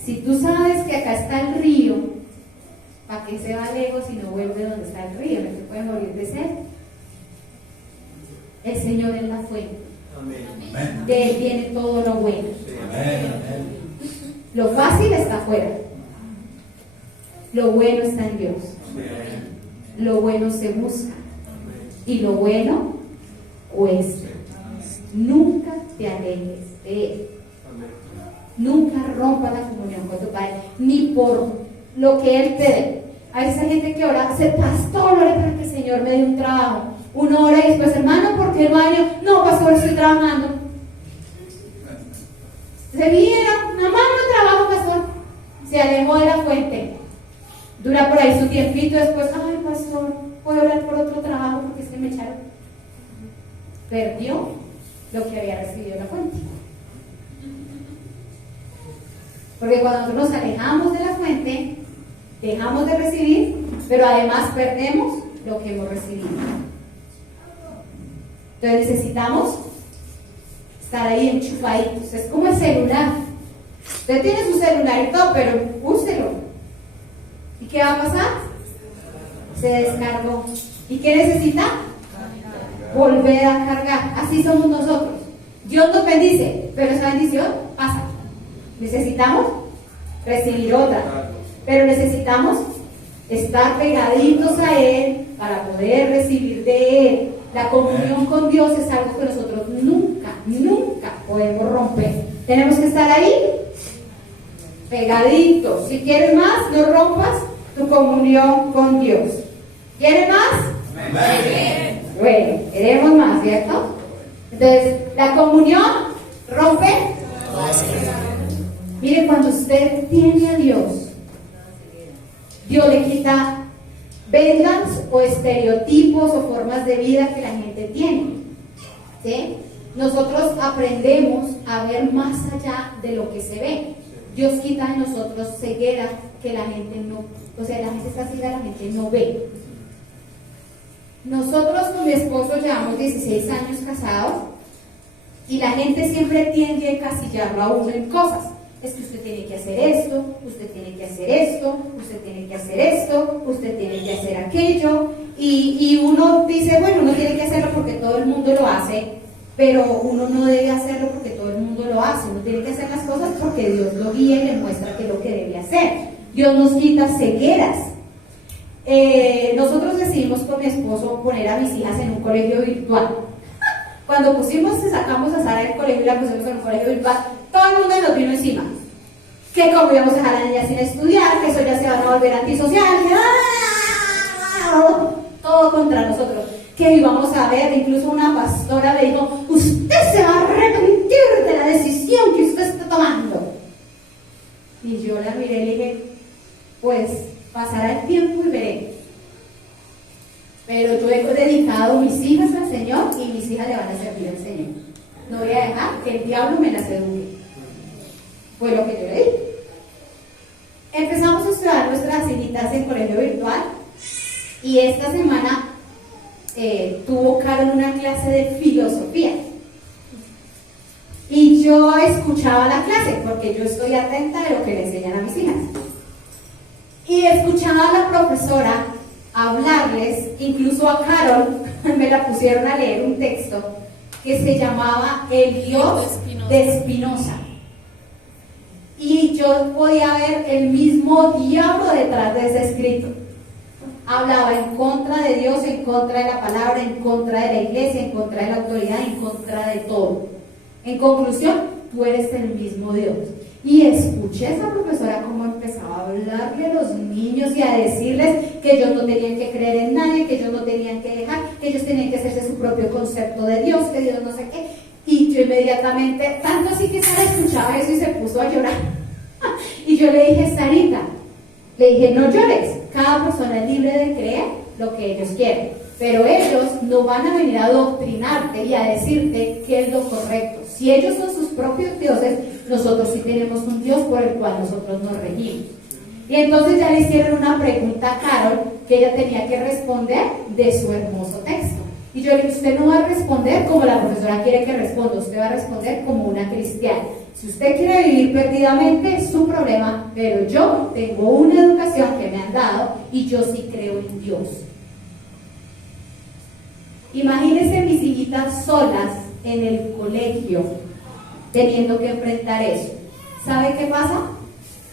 Si tú sabes que acá está el río, ¿para qué se va lejos si no vuelve donde está el río? No se puede morir de sed. El Señor es la fuente. Amén. De él viene todo lo bueno. Amén. Lo fácil está afuera. Lo bueno está en Dios. Lo bueno se busca. Y lo bueno cuesta. Nunca te alejes de Él. Nunca rompas la comunión con tu Padre, ni por lo que Él te dé. Hay esa gente que ora, se pastor, ore para que el Señor me dé un trabajo. Una hora y después, hermano, ¿por qué el baño? No, pastor, estoy trabajando. Se viera, nada más no trabajo, pastor. Se alejó de la fuente. Dura por ahí su tiempito, después, ay, pastor, voy a orar por otro trabajo porque es que me echaron. Perdió lo que había recibido en la fuente. Porque cuando nosotros nos alejamos de la fuente, dejamos de recibir, pero además perdemos lo que hemos recibido. Entonces necesitamos estar ahí enchufaditos. Es como el celular. Usted tiene su celular y todo, pero úselo. ¿Y qué va a pasar? Se descargó. ¿Y qué necesita? Volver a cargar. Así somos nosotros. Dios nos bendice, pero esa bendición pasa. Necesitamos recibir otra, pero necesitamos estar pegaditos a Él para poder recibir de Él. La comunión con Dios es algo que nosotros nunca podemos romper. Tenemos que estar ahí pegaditos. Si quieres más, no rompas tu comunión con Dios. ¿Quieres más? Amén. Bueno, queremos más, ¿cierto? Entonces, la comunión rompe. Mire, cuando usted tiene a Dios, Dios le quita vendas o estereotipos o formas de vida que la gente tiene. ¿Sí? Nosotros aprendemos a ver más allá de lo que se ve. Dios quita de nosotros ceguera que la gente no, o sea, la gente está ciega, la gente no ve. Nosotros con mi esposo llevamos 16 años casados y la gente siempre tiende a encasillarlo a uno en cosas. Es que usted tiene que hacer esto, usted tiene que hacer esto, usted tiene que hacer esto, usted tiene que hacer aquello. Y uno dice, bueno, uno tiene que hacerlo porque todo el mundo lo hace, pero uno no debe hacerlo porque todo el mundo lo hace. Uno tiene que hacer las cosas porque Dios lo guía y le muestra qué es lo que debe hacer. Dios nos quita cegueras. Nosotros decidimos con mi esposo poner a mis hijas en un colegio virtual. Cuando sacamos a Sara del colegio y la pusimos en un colegio virtual, todo el mundo nos vino encima. Que como íbamos a dejar a la niña sin estudiar, que eso ya se van a volver antisocial, todo contra nosotros. Que íbamos a ver, incluso una pastora me dijo, usted se va a arrepentir de la decisión que usted está tomando. Y yo la miré y le dije, pues pasará el tiempo y veré. Pero yo he dedicado mis hijas al Señor y mis hijas le van a servir al Señor. No voy a dejar que el diablo me las eduque. Fue lo que yo le dije. Empezamos a estudiar nuestras hijitas en colegio virtual y esta semana tuvo Carol una clase de filosofía. Y yo escuchaba la clase porque yo estoy atenta de lo que le enseñan a mis hijas. Y escuchaba a la profesora hablarles, incluso a Carol me la pusieron a leer un texto que se llamaba El Dios de Spinoza. Y yo podía ver el mismo diablo detrás de ese escrito. Hablaba en contra de Dios, en contra de la palabra, en contra de la iglesia, en contra de la autoridad, en contra de todo. En conclusión, tú eres el mismo Dios. Y escuché a esa profesora cómo empezaba a hablarle a los niños y a decirles que ellos no tenían que creer en nadie, que ellos no tenían que dejar, que ellos tenían que hacerse su propio concepto de Dios, que Dios no sé qué. Y yo inmediatamente, tanto así que Sara escuchaba eso y se puso a llorar. Y yo le dije, Sarita, le dije, no llores, cada persona es libre de creer lo que ellos quieren, pero ellos no van a venir a adoctrinarte y a decirte qué es lo correcto. Si ellos son sus propios dioses, nosotros sí tenemos un Dios por el cual nosotros nos regimos. Y entonces ya le hicieron una pregunta a Carol que ella tenía que responder de su hermoso texto. Y yo le dije, usted no va a responder como la profesora quiere que responda, usted va a responder como una cristiana. Si usted quiere vivir perdidamente, es su problema, pero yo tengo una educación que me han dado y yo sí creo en Dios. Imagínense mis hijitas solas en el colegio, teniendo que enfrentar eso. ¿Sabe qué pasa?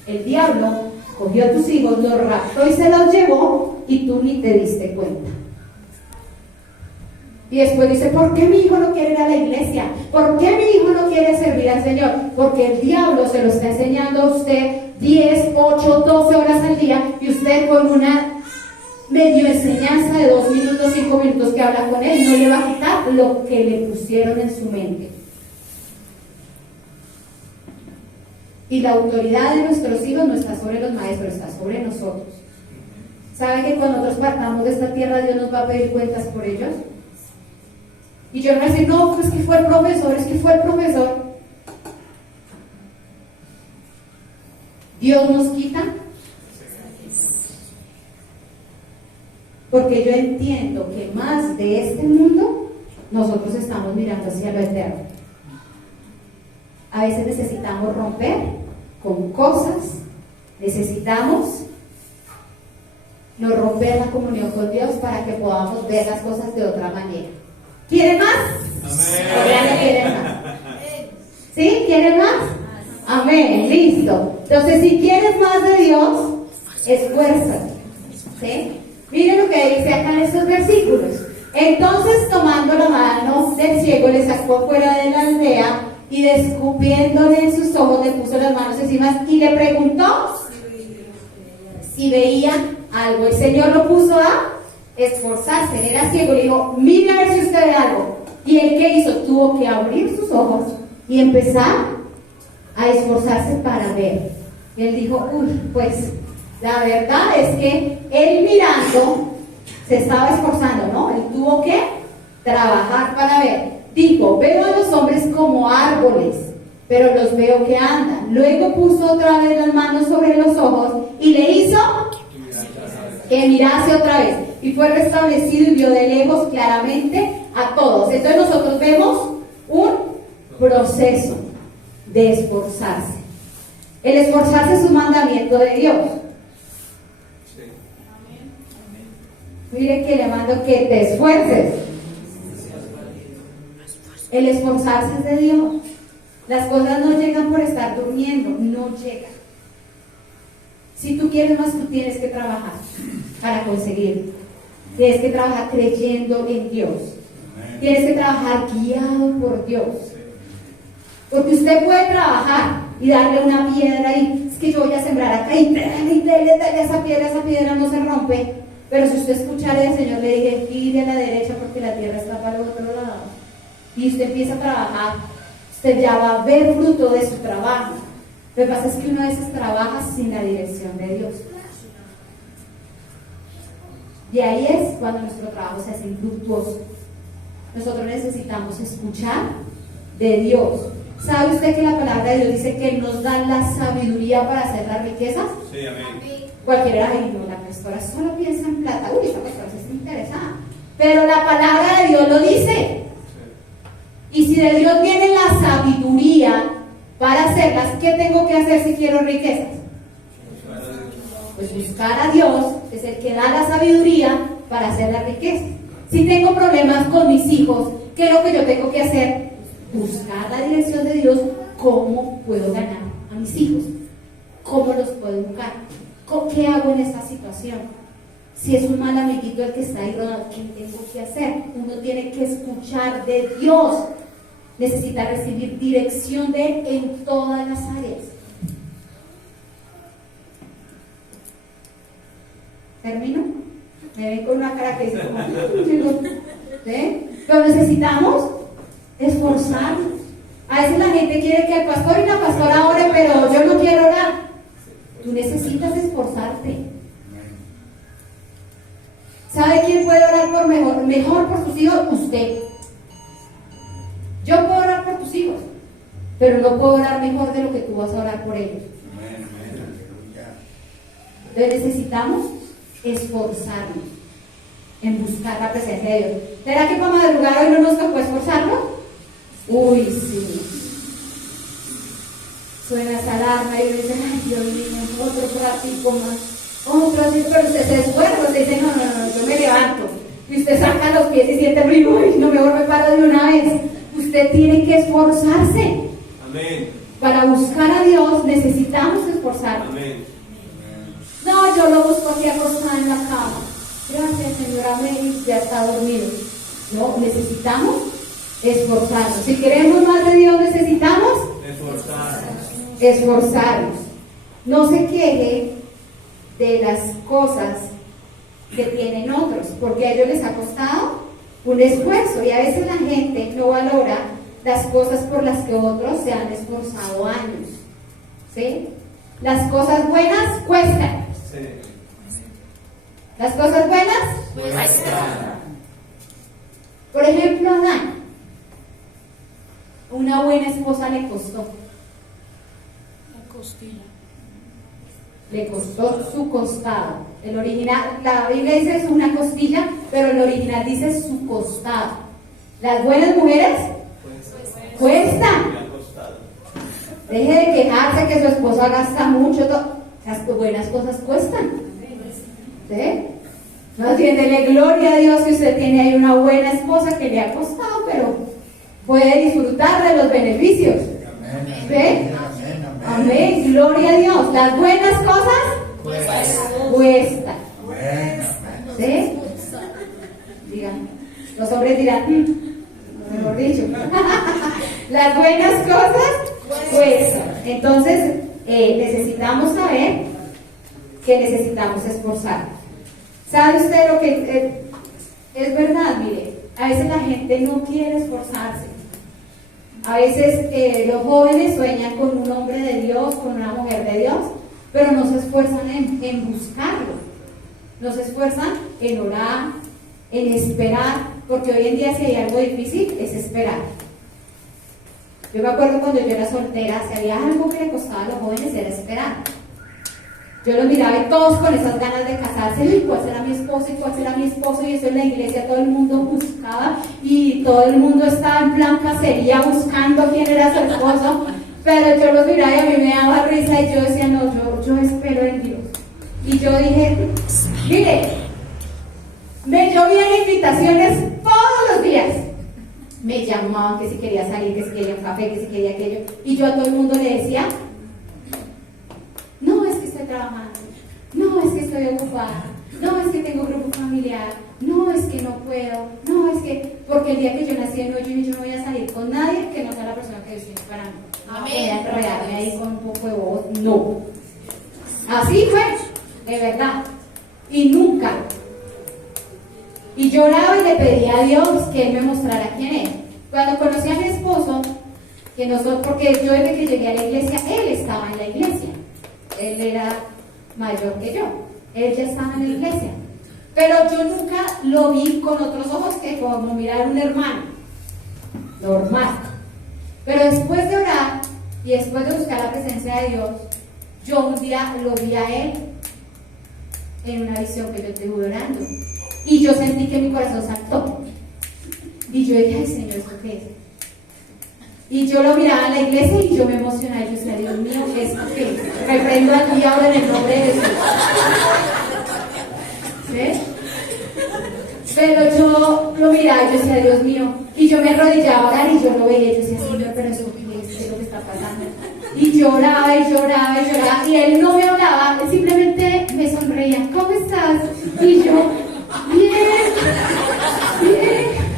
El diablo cogió a tus hijos, los raptó y se los llevó y tú ni te diste cuenta. Y después dice, ¿por qué mi hijo no quiere ir a la iglesia? ¿Por qué mi hijo no quiere servir al Señor? Porque el diablo se lo está enseñando a usted 10, 8, 12 horas al día y usted con una medio enseñanza de 2 minutos, 5 minutos que habla con él, no le va a quitar lo que le pusieron en su mente. Y la autoridad de nuestros hijos no está sobre los maestros, está sobre nosotros. ¿Sabe que cuando nosotros partamos de esta tierra, Dios nos va a pedir cuentas por ellos? Y yo no voy a decir, no, pues que fue el profesor, es que fue el profesor. Dios nos quita. Porque yo entiendo que más de este mundo, nosotros estamos mirando hacia lo eterno. A veces necesitamos romper con cosas, necesitamos no romper la comunión con Dios para que podamos ver las cosas de otra manera. ¿Quieren más? Amén. ¿O ya no quieren más? ¿Sí? ¿Quieren más? Amén, listo. Entonces, si quieres más de Dios, esfuérzate. ¿Sí? Miren lo que dice acá en estos versículos. Entonces, tomando la mano del ciego, le sacó fuera de la aldea y descubriéndole en sus ojos, le puso las manos encima y le preguntó si veía algo. El Señor lo puso a esforzarse. Él era ciego, le dijo, mire a ver si usted ve algo. Y él, ¿qué hizo? Tuvo que abrir sus ojos y empezar a esforzarse para ver. Y él dijo, uy, pues la verdad es que él mirando se estaba esforzando, ¿no? Él tuvo que trabajar para ver. Dijo, veo a los hombres como árboles, pero los veo que andan. Luego puso otra vez las manos sobre los ojos y le hizo que mirase otra vez. Y fue restablecido y vio de lejos claramente a todos. Entonces nosotros vemos un proceso de esforzarse. El esforzarse es un mandamiento de Dios. Mire que le mando que te esfuerces. El esforzarse es de Dios. Las cosas no llegan por estar durmiendo, no llegan. Si tú quieres más, tú tienes que trabajar para conseguirlo. Tienes que trabajar creyendo en Dios. Tienes que trabajar guiado por Dios. Porque usted puede trabajar y darle una piedra y es que yo voy a sembrar acá y dele esa piedra no se rompe. Pero si usted escuchara al Señor le dije, gire a la derecha porque la tierra está para el otro lado, y usted empieza a trabajar, usted ya va a ver fruto de su trabajo. Lo que pasa es que uno a veces trabaja sin la dirección de Dios. Y ahí es cuando nuestro trabajo se hace infructuoso. Nosotros necesitamos escuchar de Dios. ¿Sabe usted que la palabra de Dios dice que Él nos da la sabiduría para hacer las riquezas? Sí, amén. Cualquiera, ay no, la pastora solo piensa en plata. Uy, esta pastora sí está interesada. Pero la palabra de Dios lo dice. Y si de Dios viene la sabiduría para hacerlas, ¿qué tengo que hacer si quiero riquezas? Pues buscar a Dios, es el que da la sabiduría para hacer la riqueza. Si tengo problemas con mis hijos, ¿qué es lo que yo tengo que hacer? Buscar la dirección de Dios, cómo puedo ganar a mis hijos, cómo los puedo educar, qué hago en esta situación. Si es un mal amiguito el que está ahí rodando, ¿qué tengo que hacer? Uno tiene que escuchar de Dios, necesita recibir dirección de Él en todas las áreas. ¿Termino? Me ven con una cara que dice como, ¿sí? Pero necesitamos esforzarnos. A veces la gente quiere que el pastor y la pastora ore, pero yo no quiero orar. Tú necesitas esforzarte. ¿Sabe quién puede orar por mejor por tus hijos? Usted. Yo puedo orar por tus hijos, pero no puedo orar mejor de lo que tú vas a orar por ellos. Entonces necesitamos esforzarnos en buscar la presencia de Dios. ¿Será que para madrugar hoy no nos tocó esforzarnos? Uy, sí. Suena esa alarma y uno dice, ay Dios mío, otro ratico más, otro así, pero usted se esfuerza, usted dice, no, yo me levanto. Y usted saca los pies y siente frío, uy, no, mejor me paro de una vez. Usted tiene que esforzarse. Amén. para buscar a Dios necesitamos esforzarnos. Amén. No, yo lo busco aquí acostada en la cama. Gracias, señora Mary, ya está dormido. No, necesitamos esforzarnos. Si queremos más de Dios, necesitamos esforzarnos. No se queje de las cosas que tienen otros, porque a ellos les ha costado un esfuerzo, y a veces la gente no valora las cosas por las que otros se han esforzado años. ¿Sí? Las cosas buenas cuestan. Sí. Las cosas buenas Cuesta. Por ejemplo, a Adán, una buena esposa le costó. La costilla. Le costó su costado. El original, la Biblia dice es una costilla, pero el original dice su costado. Las buenas mujeres cuestan. Me ha costado. Deje de quejarse que su esposa gasta mucho. Las buenas cosas cuestan. ¿Sí? No tiene gloria a Dios si usted tiene ahí una buena esposa que le ha costado, pero puede disfrutar de los beneficios. ¿Sí? Amén, gloria a Dios. Las buenas cosas cuestan. ¿Sí? Digan, los hombres dirán, mejor dicho. Las buenas cosas cuestan. Entonces, necesitamos saber que necesitamos esforzarnos. ¿Sabe usted lo que es verdad? Mire, a veces la gente no quiere esforzarse. A veces los jóvenes sueñan con un hombre de Dios, con una mujer de Dios, pero no se esfuerzan en buscarlo. No se esfuerzan en orar, en esperar, porque hoy en día si hay algo difícil es esperar. Yo me acuerdo cuando yo era soltera, si había algo que le costaba a los jóvenes era esperar. Yo los miraba y todos con esas ganas de casarse, y cuál será mi esposo, y cuál será mi esposo, y eso en la iglesia todo el mundo buscaba, y todo el mundo estaba en plan cacería buscando quién era su esposo, pero yo los miraba y a mí me daba risa, y yo decía, no, yo espero en Dios. Y yo dije, mire, me llovían invitaciones todos los días. Me llamaban que si quería salir, que si quería un café, que si quería aquello, y yo a todo el mundo le decía, no, es que estoy trabajando, no, es que estoy ocupada, no, es que tengo grupo familiar, no, es que no puedo, no, es que, porque el día que yo nací yo no voy a salir con nadie que no sea la persona que Dios tiene para mí. No voy a enredarme ahí con un poco de voz, no. Así fue, de verdad, y nunca. Y lloraba y le pedía a Dios que Él me mostrara quién era. Cuando conocí a mi esposo, porque yo desde que llegué a la iglesia, él estaba en la iglesia. Él era mayor que yo, él ya estaba en la iglesia, pero yo nunca lo vi con otros ojos que como mirar a un hermano, normal. Pero después de orar y después de buscar la presencia de Dios, yo un día lo vi a él en una visión que yo estuve orando, y yo sentí que mi corazón saltó, y yo dije, ay Señor, ¿esto qué es? Y yo lo miraba en la iglesia y yo me emocionaba y yo decía, Dios mío, ¿qué es esto qué es? Reprendo al diablo en el nombre de Jesús. ¿Sí? Pero yo lo miraba y yo decía, Dios mío, y yo me arrodillaba a orar y yo lo veía y yo decía, Señor, pero ¿esto qué es? ¿Qué es lo que está pasando? Y lloraba y lloraba y lloraba, y él no me hablaba, él simplemente me sonreía, ¿cómo estás? Y yo, bien, bien.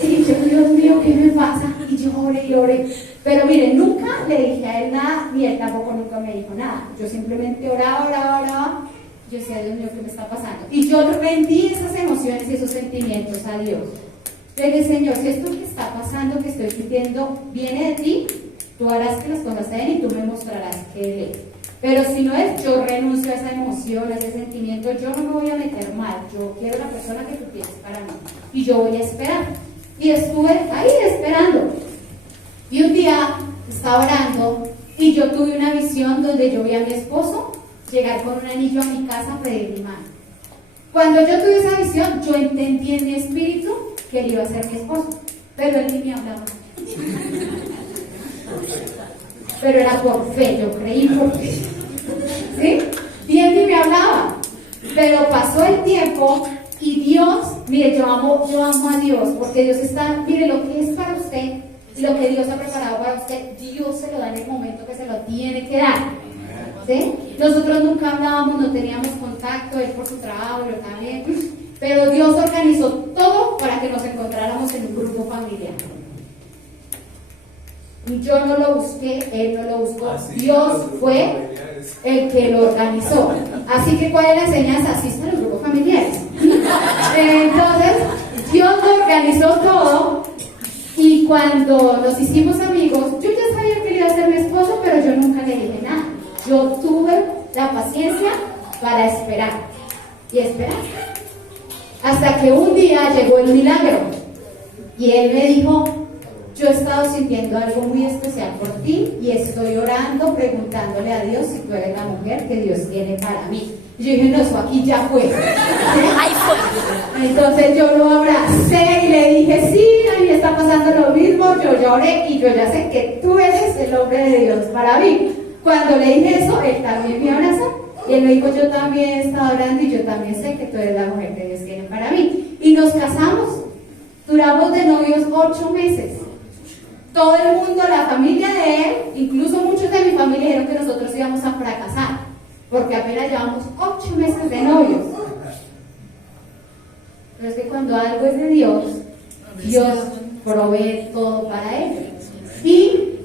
Y yo, Dios mío, ¿qué me pasa? Y yo oré y oré. Pero miren, nunca le dije a él nada, ni él tampoco nunca me dijo nada. Yo simplemente oraba. Yo decía, Dios mío, ¿qué me está pasando? Y yo rendí esas emociones y esos sentimientos a Dios. Le dije, Señor, si esto que está pasando, que estoy sintiendo, viene de ti, tú harás que las cosas se den y tú me mostrarás que Él es. Pero si no es, yo renuncio a esa emoción, a ese sentimiento, yo no me voy a meter mal, yo quiero la persona que tú tienes para mí. Y yo voy a esperar. Y estuve ahí esperando. Y un día estaba orando y yo tuve una visión donde yo vi a mi esposo llegar con un anillo a mi casa a pedir mi mano. Cuando yo tuve esa visión, yo entendí en mi espíritu que él iba a ser mi esposo, pero él ni me hablaba. Pero era por fe, yo creí por fe. ¿Sí? Y él ni me hablaba. Pero pasó el tiempo y Dios, mire, yo amo a Dios, porque Dios está, mire, lo que es para usted Y lo que Dios ha preparado para usted, Dios se lo da en el momento que se lo tiene que dar. ¿Sí? Nosotros nunca hablábamos, no teníamos contacto, él por su trabajo, yo también. Pero Dios organizó todo para que nos encontráramos en un grupo familiar. Y yo no lo busqué, él no lo buscó. Dios fue el que lo organizó. Así que, ¿cuál es la enseñanza? Así están los grupos familiares. Entonces, Dios lo organizó todo. Y cuando nos hicimos amigos, yo ya sabía que él iba a ser mi esposo, pero yo nunca le dije nada. Yo tuve la paciencia para esperar. Y esperar. Hasta que un día llegó el milagro. Y él me dijo: yo he estado sintiendo algo muy especial por ti y estoy orando, preguntándole a Dios si tú eres la mujer que Dios tiene para mí. Y yo dije: no, eso aquí ya fue. Ahí fue. Entonces yo lo abracé y le dije: sí, a mí me está pasando lo mismo, yo lloré y yo ya sé que tú eres el hombre de Dios para mí. Cuando le dije eso, él también me abrazó y él me dijo: yo también he estado orando y yo también sé que tú eres la mujer que Dios tiene para mí. Y nos casamos, duramos de novios 8 meses. Todo el mundo, la familia de él, incluso muchos de mi familia dijeron que nosotros íbamos a fracasar, porque apenas llevamos 8 meses de novios. Pero es que cuando algo es de Dios, Dios provee todo para ellos. Y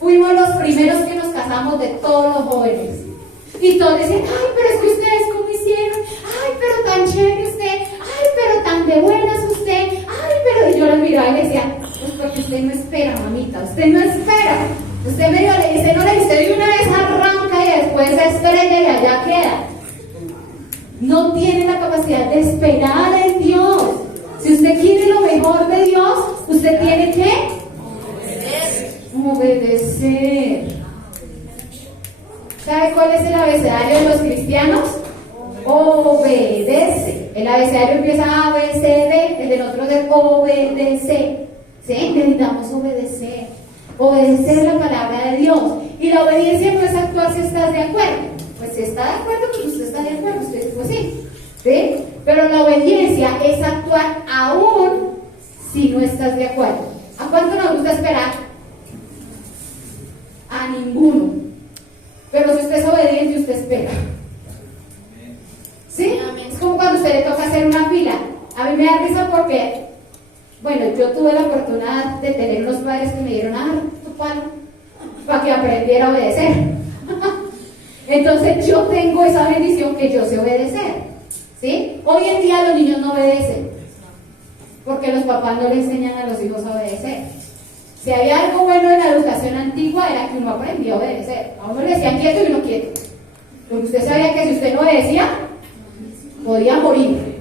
fuimos los primeros que nos casamos de todos los jóvenes. Y todos decían: ay, pero es que ustedes cómo hicieron, ay, pero tan chévere usted, ay, pero tan de buenas usted, ay, pero... Y yo los miraba y le decía: pues porque usted no espera, mamita, usted no espera. Usted medio le dice: no, le dice, de una vez arranca y después se estrella y allá queda. No tiene la capacidad de esperar en Dios. Si usted quiere lo mejor de Dios, usted tiene que obedecer. ¿Sabe cuál es el abecedario de los cristianos? Obedece. El abecedario empieza A, B, C, D. El de nosotros es obedece. ¿Sí? Necesitamos obedecer. Obedecer la palabra de Dios. Y la obediencia no es actuar si estás de acuerdo. Pues si está de acuerdo, pues usted está de acuerdo. Usted, pues sí. ¿Sí? Pero la obediencia es actuar aún si no estás de acuerdo. ¿A cuánto nos gusta esperar? A ninguno. Pero si usted es obediente, usted espera. ¿Sí? Es como cuando a usted le toca hacer una fila. A mí me da risa porque, bueno, yo tuve la oportunidad de tener unos padres que me dieron tu palo para que aprendiera a obedecer. Entonces yo tengo esa bendición que yo sé obedecer. ¿Sí? Hoy en día los niños no obedecen porque los papás no le enseñan a los hijos a obedecer. Si había algo bueno en la educación antigua era que uno aprendía a obedecer. A uno le decían quieto y uno quieto. Porque usted sabía que si usted no obedecía, podía morir.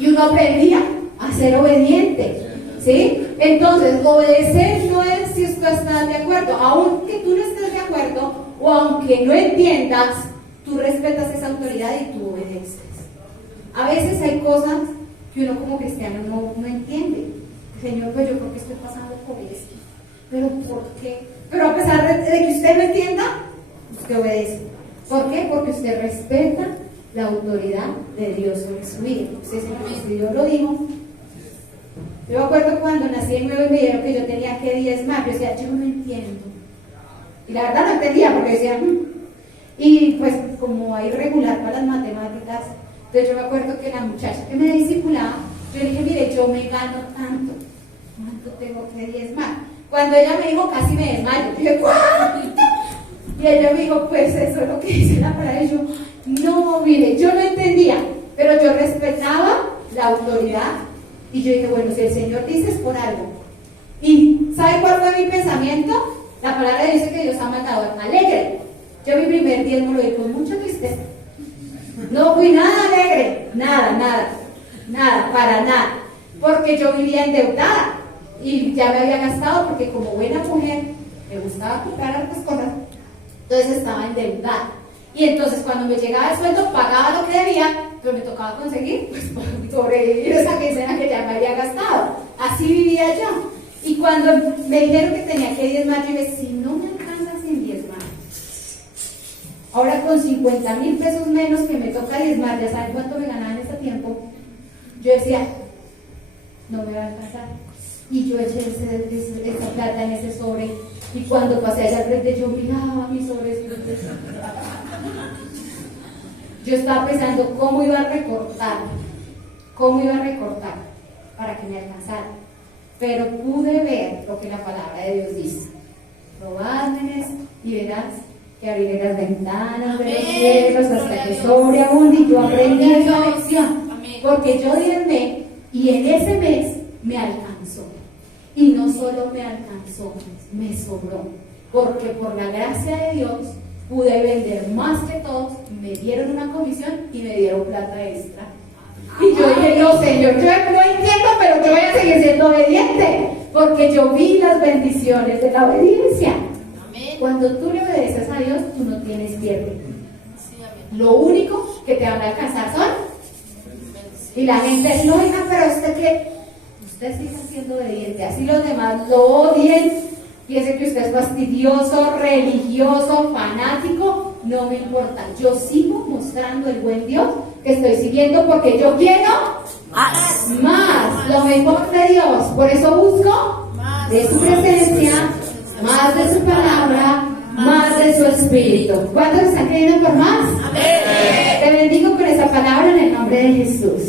Y uno aprendía a ser obediente. ¿Sí? Entonces, obedecer no es si tú estás de acuerdo. Aunque tú no estés de acuerdo o aunque no entiendas, tú respetas esa autoridad y tú obedeces. A veces hay cosas que uno como cristiano no entiende. Señor, pues yo creo que estoy pasando por esto. ¿Pero por qué? Pero a pesar de que usted no entienda, usted obedece. ¿Por qué? Porque usted respeta la autoridad de Dios sobre su vida. Usted se Dios lo dijo. Yo me acuerdo cuando nací en nuevo y me dijeron que yo tenía que diezmar. Yo decía: yo no entiendo. Y la verdad no entendía porque decía... Y pues como hay regular para las matemáticas, entonces yo me acuerdo que la muchacha que me discipulaba, yo le dije: mire, yo me gano tanto. ¿Cuánto tengo que diezmar? Cuando ella me dijo, casi me desmayo. Yo dije: ¿cuánto? Y ella me dijo: pues eso es lo que dice la palabra. Y yo: no, mire, yo no entendía, pero yo respetaba la autoridad. Y yo dije: bueno, si el Señor dice es por algo. ¿Y sabe cuál fue mi pensamiento? La palabra dice que Dios ama al dador alegre. Yo mi primer diezmo lo di con mucha tristeza. No fui nada alegre, nada, para nada. Porque yo vivía endeudada y ya me había gastado porque como buena mujer me gustaba comprar hartas cosas, entonces estaba endeudada. Y entonces cuando me llegaba el sueldo pagaba lo que debía, pero me tocaba conseguir pues para sobrevivir esa quincena que ya me había gastado. Así vivía yo. Y cuando me dijeron que tenía que diezmar, yo dije: si no me alcanza sin diezmar, ahora con 50,000 pesos menos que me toca diezmar, ya saben cuánto me ganaba en ese tiempo, yo decía: no me va a alcanzar. Y yo eché esa plata en ese sobre. Y cuando pasé allá al frente, yo miraba mi sobrecito. Yo estaba pensando cómo iba a recortar para que me alcanzara. Pero pude ver lo que la palabra de Dios dice. Probadme y verás que abriré las ventanas de los cielos hasta que sobreabunde. Y yo aprendí esa lección. Porque yo diezmé y en ese mes me alcanzó. Y no solo me alcanzó, me sobró. Porque por la gracia de Dios pude vender más que todos, me dieron una comisión y me dieron plata extra. Y yo dije, no Señor, yo no entiendo, pero yo voy a seguir siendo obediente, porque yo vi las bendiciones de la obediencia. Cuando tú le obedeces a Dios, tú no tienes pierde. Lo único que te van a alcanzar son, y la gente, no, hija, pero usted que, usted siga siendo obediente, así los demás lo odien, piense que usted es fastidioso, religioso, fanático, no me importa, yo sigo mostrando el buen Dios que estoy siguiendo porque yo quiero más, lo mejor de Dios, por eso busco de su presencia, más de su palabra, más de su espíritu. ¿Cuántos están creyendo por más? Te bendigo con esa palabra en el nombre de Jesús.